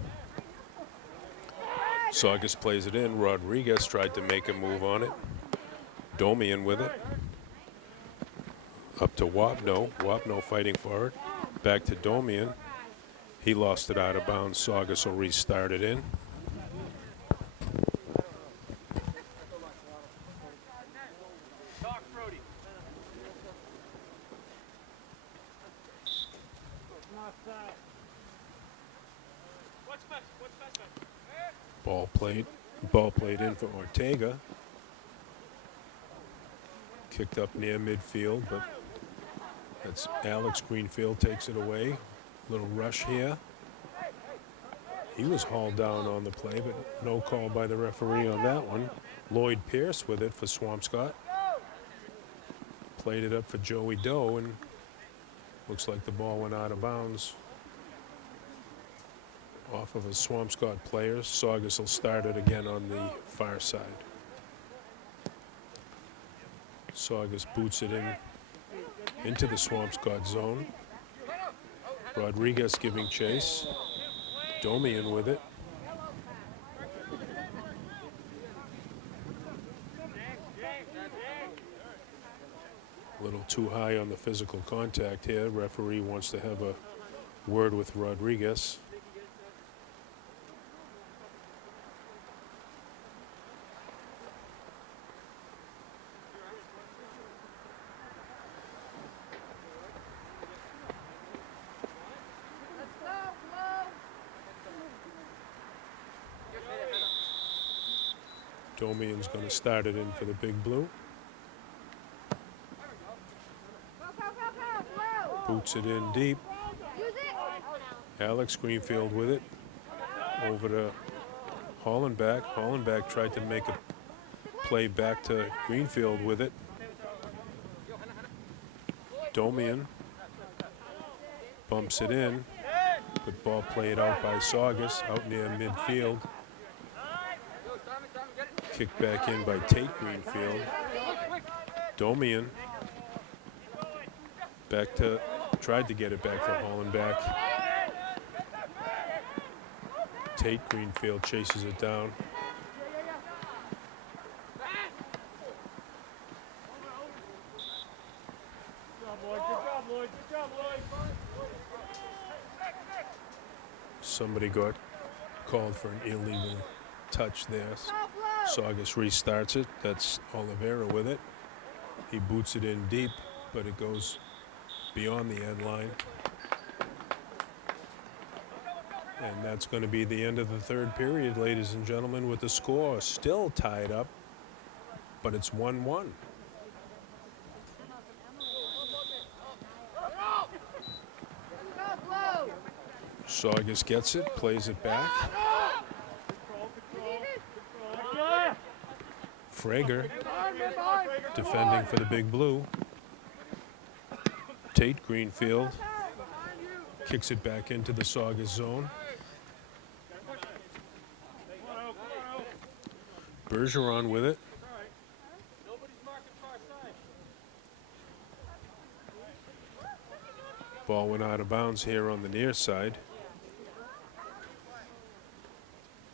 Saugus plays it in. Rodriguez tried to make a move on it. Domian with it. Up to Wapno. Wapno fighting for it. Back to Domian. He lost it out of bounds. Saugus will restart it in. Talk, Brody. What's best? What's best? Ball played in for Ortega. Kicked up near midfield, but that's Alex Greenfield takes it away. Little rush here. He was hauled down on the play, but no call by the referee on that one. Lloyd Pierce with it for Swampscott. Played it up for Joey Doe, and looks like the ball went out of bounds. Off of a Swampscott player. Saugus will start it again on the far side. Saugus boots it in into the Swampscott zone. Rodriguez giving chase. Domian with it. A little too high on the physical contact here. Referee wants to have a word with Rodriguez. Let's go, Blow. Domian's going to start it in for the Big Blue. Blow. Boots it in deep. Use it. Alex Greenfield with it. Over to Hollenbach. Hollenbach tried to make a play back to Greenfield with it. Domian bumps it in. Good ball played out by Saugus out near midfield. Kicked back in by Tate Greenfield. Domian back to, tried to get it back to Hollenbach. Tate Greenfield chases it down. Good job, Lloyd. Good job, Lloyd. Somebody got called for an illegal touch there. Go, Blow. Saugus restarts it. That's Oliveira with it. He boots it in deep, but it goes beyond the end line. And that's going to be the end of the third period, ladies and gentlemen, with the score still tied up, but it's 1-1. Go, Blow. Saugus gets it, plays it back. Frager defending for the Big Blue. Tate Greenfield kicks it back into the Saugus zone. Bergeron with it. Nobody's marking far side. Ball went out of bounds here on the near side.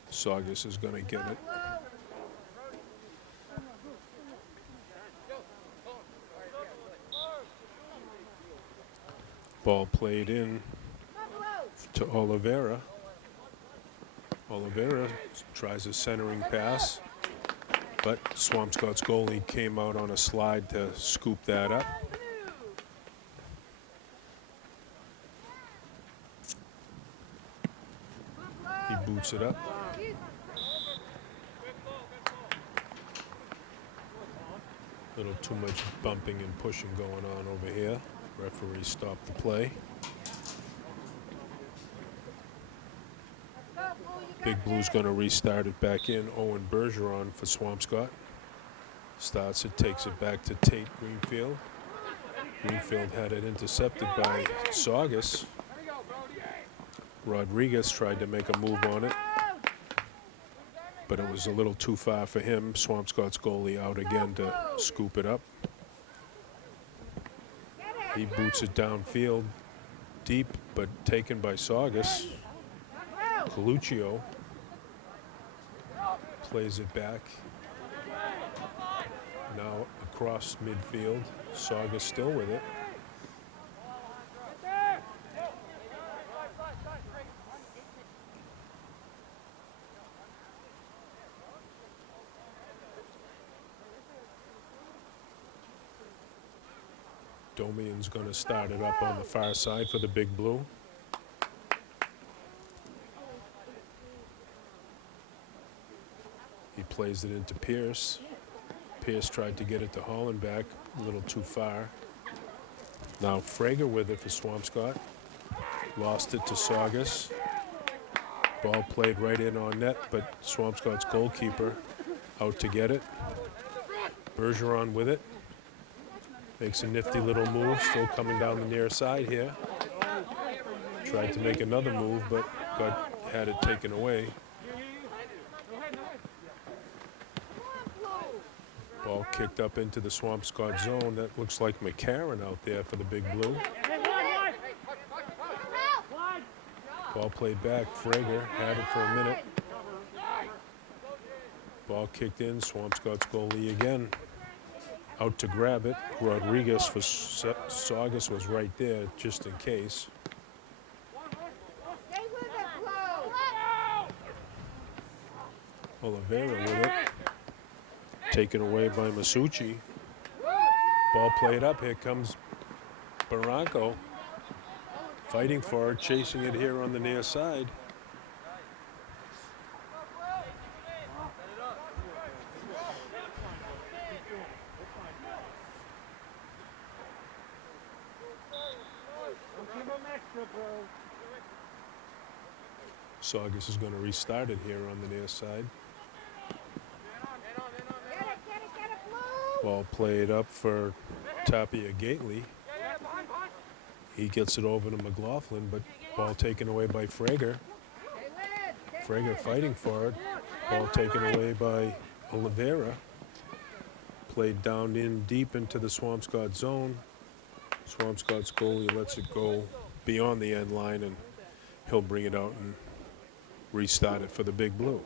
Saugus is going to get it. Ball played in to Oliveira. Oliveira tries a centering pass, but Swampscott's goalie came out on a slide to scoop that up. He boots it up. Little too much bumping and pushing going on over here. Referee stopped the play. Big Blue's going to restart it back in. Owen Bergeron for Swampscott. Starts it, takes it back to Tate Greenfield. Greenfield had it intercepted by Saugus. Rodriguez tried to make a move on it, but it was a little too far for him. Swampscott's goalie out again to scoop it up. He boots it downfield, deep, but taken by Saugus. Coluccio plays it back. Now across midfield. Saugus still with it. Domian's going to start it up on the far side for the Big Blue. He plays it into Pierce. Pierce tried to get it to Hollenbeck, a little too far. Now Frager with it for Swampscott. Lost it to Saugus. Ball played right in on net, but Swampscott's goalkeeper out to get it. Bergeron with it. Makes a nifty little move, still coming down the near side here. Tried to make another move, but had it taken away. Ball kicked up into the Swampscott zone. That looks like McCarron out there for the Big Blue. Ball played back. Frager had it for a minute. Ball kicked in. Swampscott's goalie again. Out to grab it. Rodriguez for Saugus was right there just in case. Oliveira with it. Taken away by Masucci. Ball played up. Here comes Barranco. Fighting for it, chasing it here on the near side. Saugus is going to restart it here on the near side. Ball played up for Tapia Gately. He gets it over to McLaughlin, but ball taken away by Frager. Frager fighting for it. Ball taken away by Oliveira. Played down in deep into the Swampscott zone. Swampscott's goalie lets it go beyond the end line, and he'll bring it out and restart it for the Big Blue.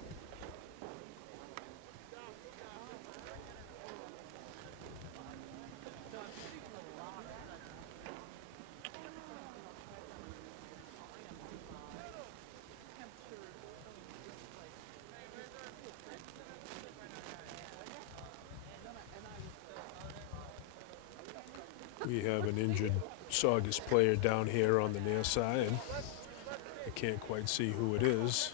We have an injured Saugus player down here on the near side. I can't quite see who it is.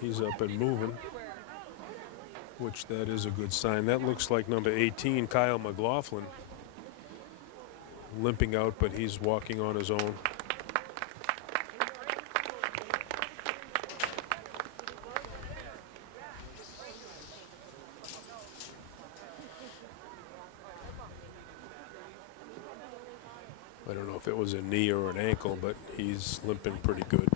He's up and moving, which that is a good sign. That looks like number 18, Kyle McLaughlin, limping out, but he's walking on his own. I don't know if it was a knee or an ankle, but he's limping pretty good.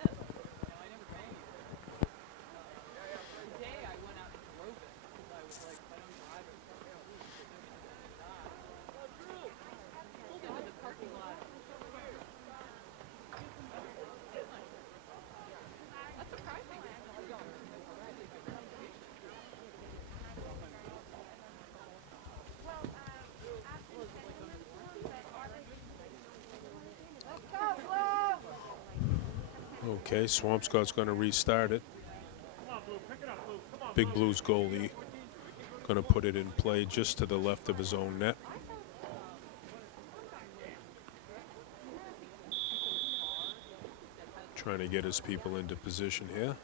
Okay, Swampscott's going to restart it. Big Blues goalie going to put it in play just to the left of his own net. Trying to get his people into position here.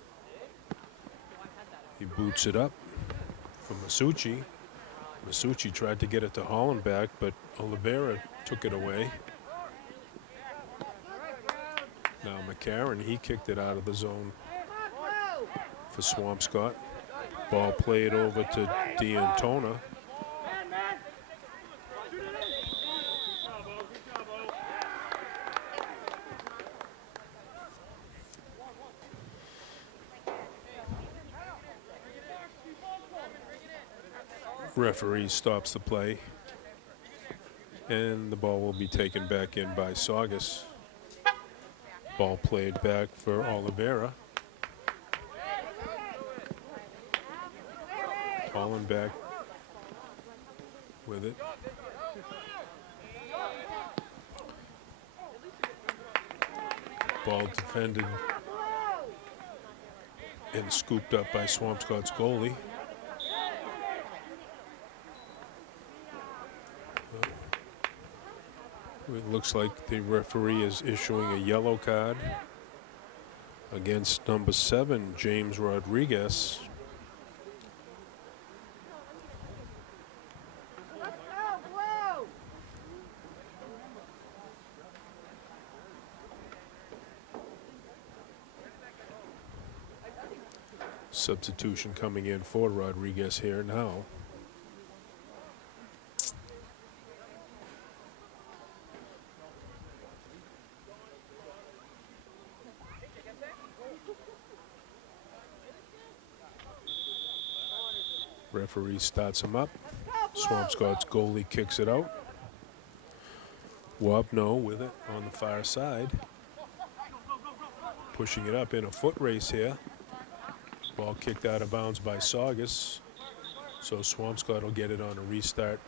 He boots it up for Masucci. Masucci tried to get it to Hollenbeck, but Oliveira took it away. Now McCarron, he kicked it out of the zone for Swampscott. Ball played over to D'Antona. Referee stops the play, and the ball will be taken back in by Saugus. Ball played back for Oliveira. Holland back with it. Ball defended and scooped up by Swampscott's goalie. It looks like the referee is issuing a yellow card against number 7, James Rodriguez. Substitution coming in for Rodriguez here now. Referee starts him up. Swampscott's goalie kicks it out. Wobno with it on the far side. Pushing it up in a foot race here. Ball kicked out of bounds by Saugus. So Swampscott will get it on a restart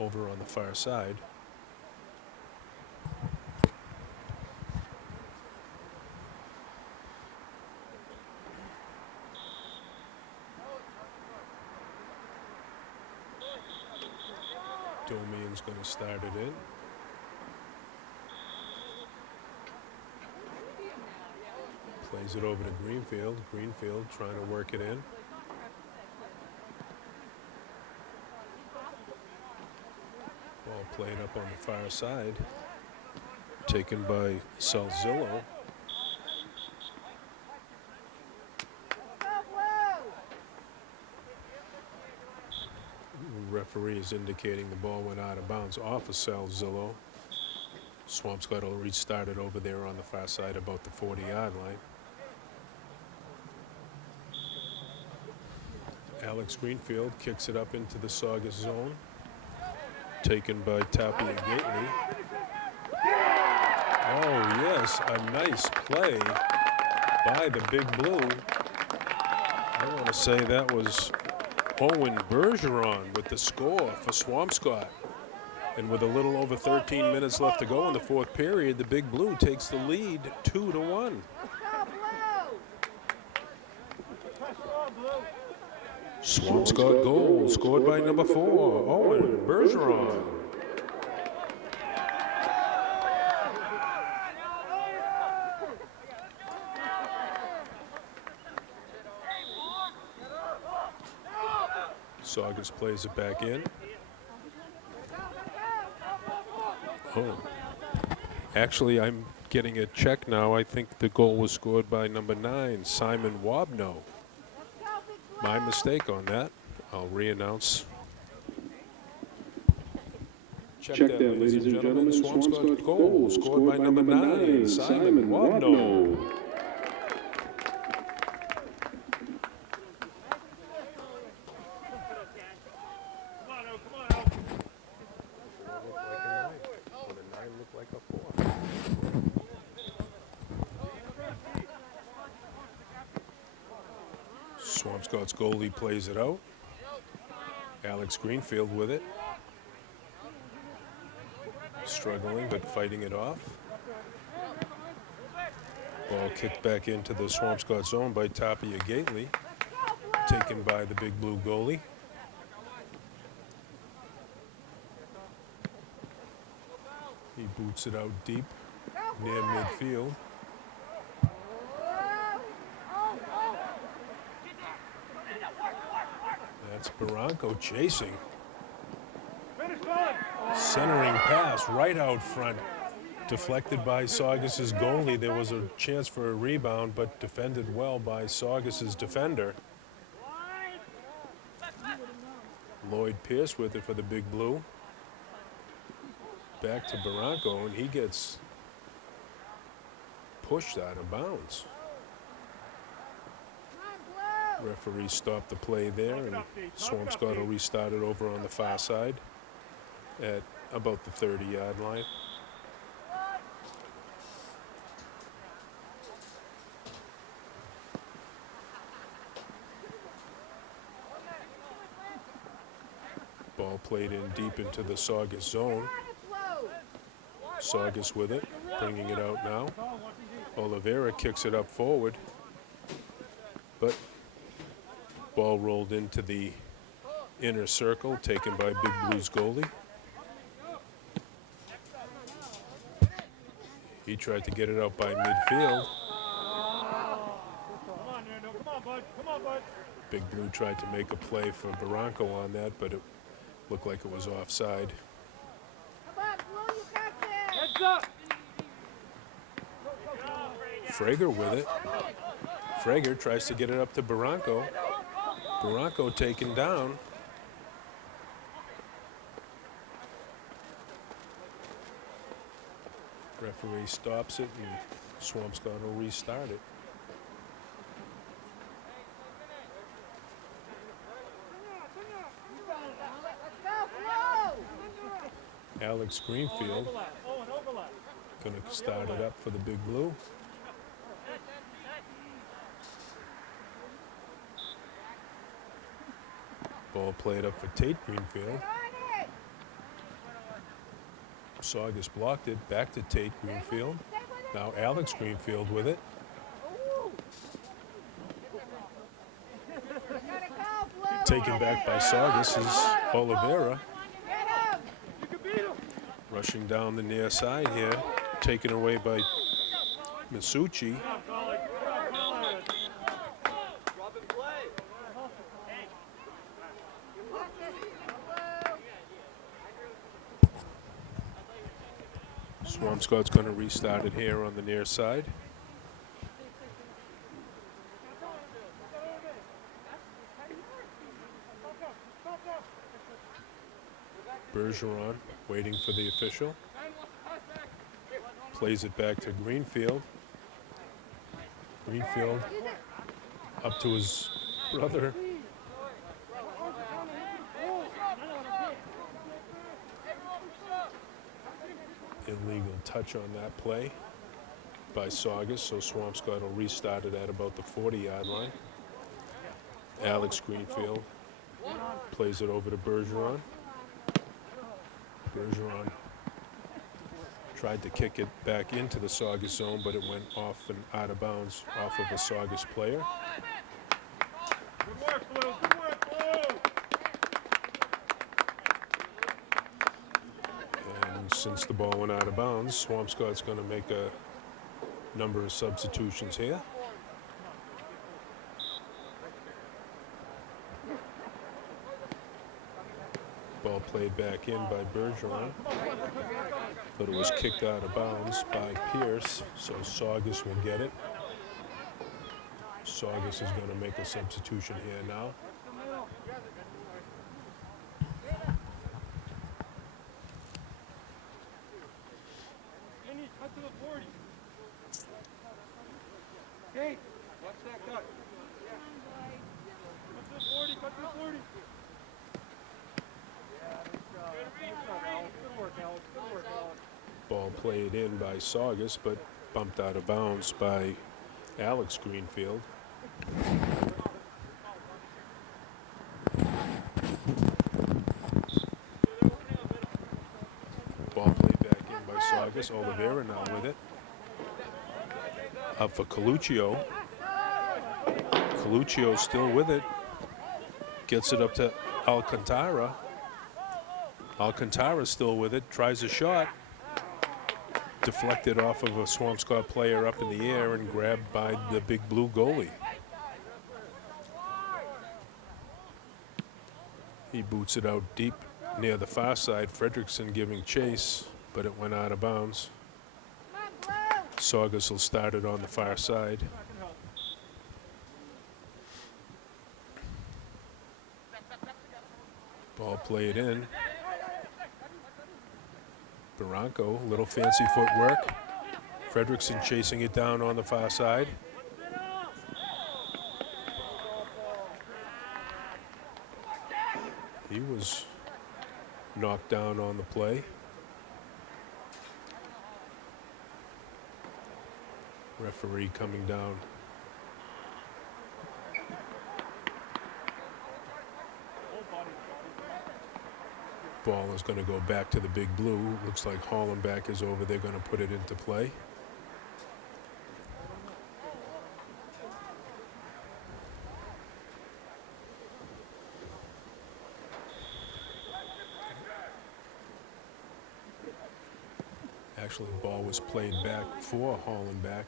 over on the far side. Domian's going to start it in. Plays it over to Greenfield. Greenfield trying to work it in. Ball played up on the far side. Taken by Salzillo. Referee is indicating the ball went out of bounds off of Salzillo. Swampscott will restart it over there on the far side about the 40-yard line. Alex Greenfield kicks it up into the Saugus zone. Taken by Tapia Gately. Oh yes, a nice play by the Big Blue. I want to say that was Owen Bergeron with the score for Swampscott. And with a little over 13 minutes left to go in the fourth period, the Big Blue takes the lead 2-1. Swampscott goal scored by number 4, Owen Bergeron. Saugus plays it back in. Oh, actually, I'm getting a check now. I think the goal was scored by number 9, Simon Wobno. My mistake on that. I'll re-announce. Check that, ladies and gentlemen. Swampscott goal scored by number 9, Simon Wobno. Swampscott's goalie plays it out. Alex Greenfield with it. Struggling, but fighting it off. Ball kicked back into the Swampscott zone by Tapia Gately. Taken by the Big Blue goalie. He boots it out deep near midfield. That's Barranco chasing. Centering pass right out front. Deflected by Saugus's goalie. There was a chance for a rebound, but defended well by Saugus's defender. Lloyd Pierce with it for the Big Blue. Back to Barranco, and he gets pushed out of bounds. Referee stopped the play there, and Swampscott will restart it over on the far side at about the 30-yard line. Ball played in deep into the Saugus zone. Saugus with it, bringing it out now. Oliveira kicks it up forward, but ball rolled into the inner circle, taken by Big Blue's goalie. He tried to get it out by midfield. Come on, Nando. Come on, bud. Come on, bud. Big Blue tried to make a play for Barranco on that, but it looked like it was offside. Come on, Blue, you got this. Heads up. Frager with it. Frager tries to get it up to Barranco. Barranco taken down. Referee stops it, and Swampscott will restart it. Let's go, Blue. Alex Greenfield Overlap. Owen, overlap. going to start it up for the Big Blue. Ball played up for Tate Greenfield. On it. Saugus blocked it, back to Tate Greenfield. Stay with it. Now Alex Greenfield with it. Ooh. Gotta go, Blue. Taken back by Saugus is Oliveira. Get him. You can beat him. Rushing down the near side here. Taken away by Masucci. Swampscott's going to restart it here on the near side. Bergeron waiting for the official. Plays it back to Greenfield. Greenfield up to his brother. Illegal touch on that play by Saugus, so Swampscott will restart it at about the 40-yard line. Alex Greenfield plays it over to Bergeron. Bergeron tried to kick it back into the Saugus zone, but it went off and out of bounds off of a Saugus player. Good work, Blue. Good work, Blue. And since the ball went out of bounds, Swampscott's going to make a number of substitutions here. Ball played back in by Bergeron, but it was kicked out of bounds by Pierce, so Saugus will get it. Saugus is going to make a substitution here now. Kenny, cut to the 40. Kate, watch that cut. Cut to the 40, cut to the 40. Good work, Alex. Good work, Alex. Ball played in by Saugus, but bumped out of bounds by Alex Greenfield. Ball played back in by Saugus. Oliveira now with it. Up for Coluccio. Coluccio still with it. Gets it up to Alcantara. Alcantara still with it. Tries a shot. Deflected off of a Swampscott player up in the air and grabbed by the Big Blue goalie. He boots it out deep near the far side. Fredrickson giving chase, but it went out of bounds. Come on, Blue. Saugus will start it on the far side. Ball played in. Barranco, little fancy footwork. Fredrickson chasing it down on the far side. He was knocked down on the play. Referee coming down. Ball is going to go back to the big blue. Looks like Hollenbach is over there going to put it into play. Actually, the ball was played back for Hollenbach,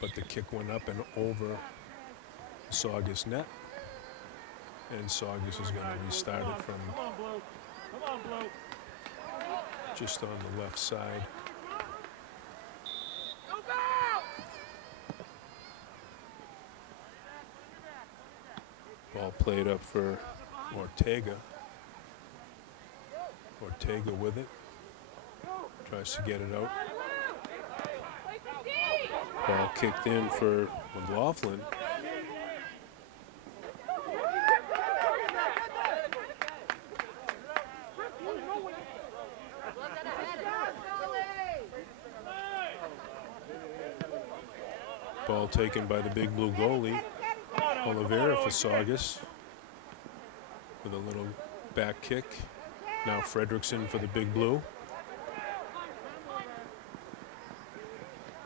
but the kick went up and over Saugus net. And Saugus is going to restart it from Come on, Blue. Come on, Blue. just on the left side. Ball played up for Ortega. Ortega with it. Tries to get it out. Ball kicked in for McLaughlin. Ball taken by the big blue goalie, Oliveira for Saugus. With a little back kick. Now Fredrickson for the big blue.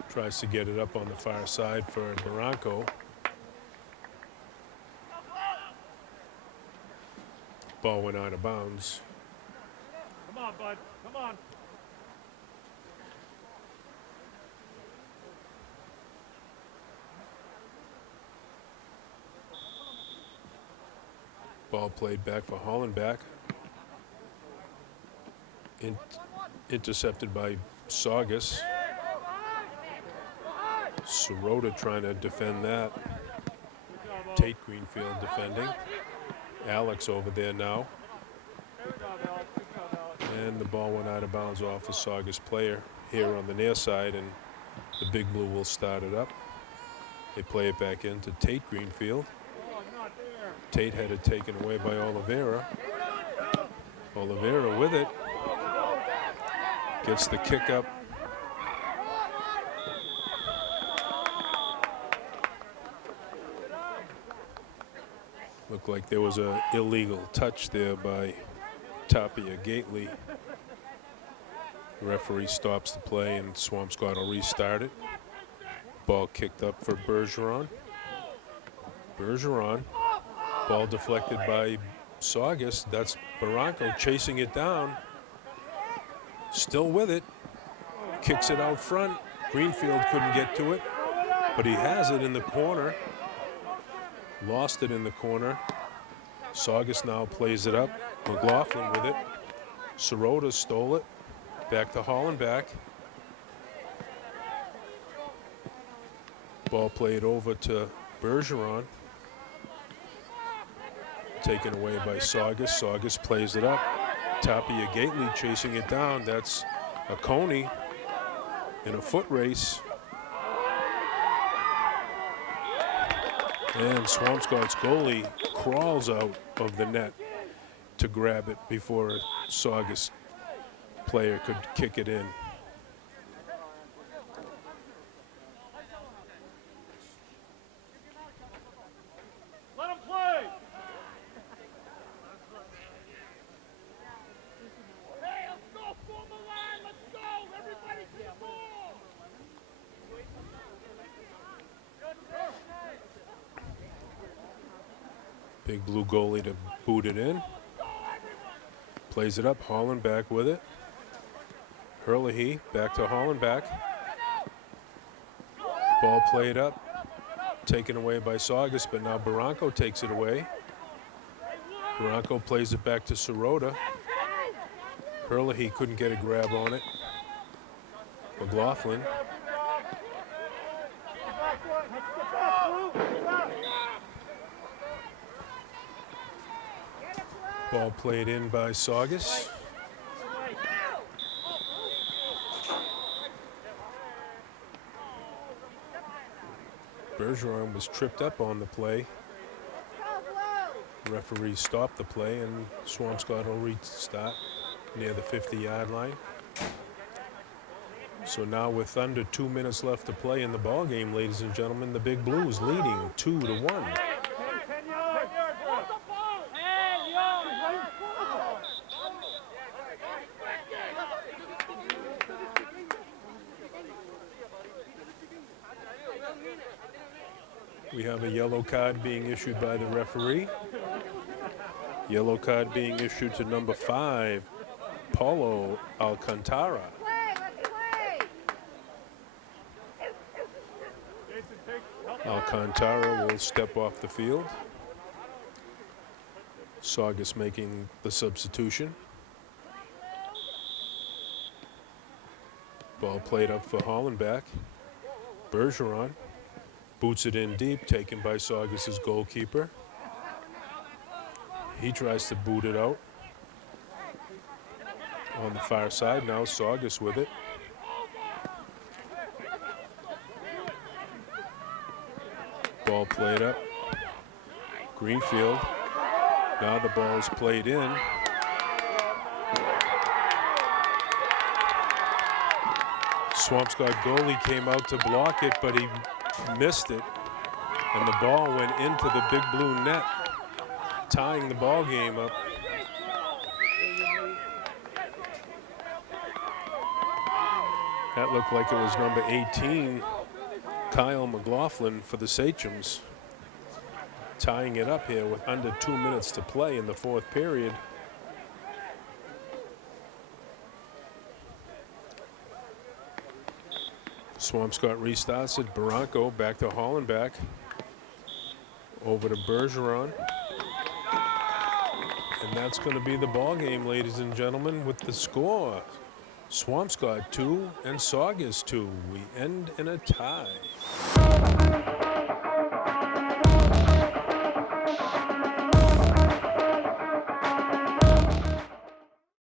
Tries to get it up on the far side for Barranco. Ball went out of bounds. Come on, bud. Come on. Ball played back for Hollenbach. Intercepted by Saugus. Sirota trying to defend that. Tate Greenfield defending. Alex over there now. And the ball went out of bounds off a Saugus player here on the near side, and the big blue will start it up. They play it back into Tate Greenfield. Tate had it taken away by Oliveira. Oliveira with it. Gets the kick up. Looked like there was an illegal touch there by Tapia Gately. The referee stops the play and Swampscott will restart it. Ball kicked up for Bergeron. Bergeron. Ball deflected by Saugus. That's Barranco chasing it down. Still with it. Kicks it out front. Greenfield couldn't get to it, but he has it in the corner. Lost it in the corner. Saugus now plays it up. McLaughlin with it. Sirota stole it. Back to Hollenbach. Ball played over to Bergeron. Taken away by Saugus. Saugus plays it up. Tapia Gately chasing it down. That's a Coney in a foot race. And Swampscott's goalie crawls out of the net to grab it before a Saugus player could kick it in. Let him play. Hey, let's go. Form the line. Let's go. Everybody to the ball. Big blue goalie to boot it in. Plays it up. Hollenbach with it. Herlihy back to Hollenbach. Ball played up. Taken away by Saugus, but now Barranco takes it away. Barranco plays it back to Sirota. Herlihy couldn't get a grab on it. McLaughlin. Ball played in by Saugus. Bergeron was tripped up on the play. Referee stopped the play, and Swampscott will restart near the 50-yard line. So now with under 2 minutes left to play in the ball game, ladies and gentlemen, the Big Blues leading 2-1. We have a yellow card being issued by the referee. Yellow card being issued to number 5, Paulo Alcantara. Alcantara will step off the field. Saugus making the substitution. Ball played up for Hollenbach. Bergeron boots it in deep, taken by Saugus's goalkeeper. He tries to boot it out. On the far side now, Saugus with it. Ball played up. Greenfield. Now the ball's played in. Swampscott goalie came out to block it, but he missed it. And the ball went into the Big Blue net, tying the ball game up. That looked like it was number 18, Kyle McLaughlin for the Sachems, tying it up here with under 2 minutes to play in the fourth period. Swampscott restarts it. Barranco back to Hollenbach. Over to Bergeron. And that's going to be the ball game, ladies and gentlemen, with the score. Swampscott 2 and Saugus 2. We end in a tie.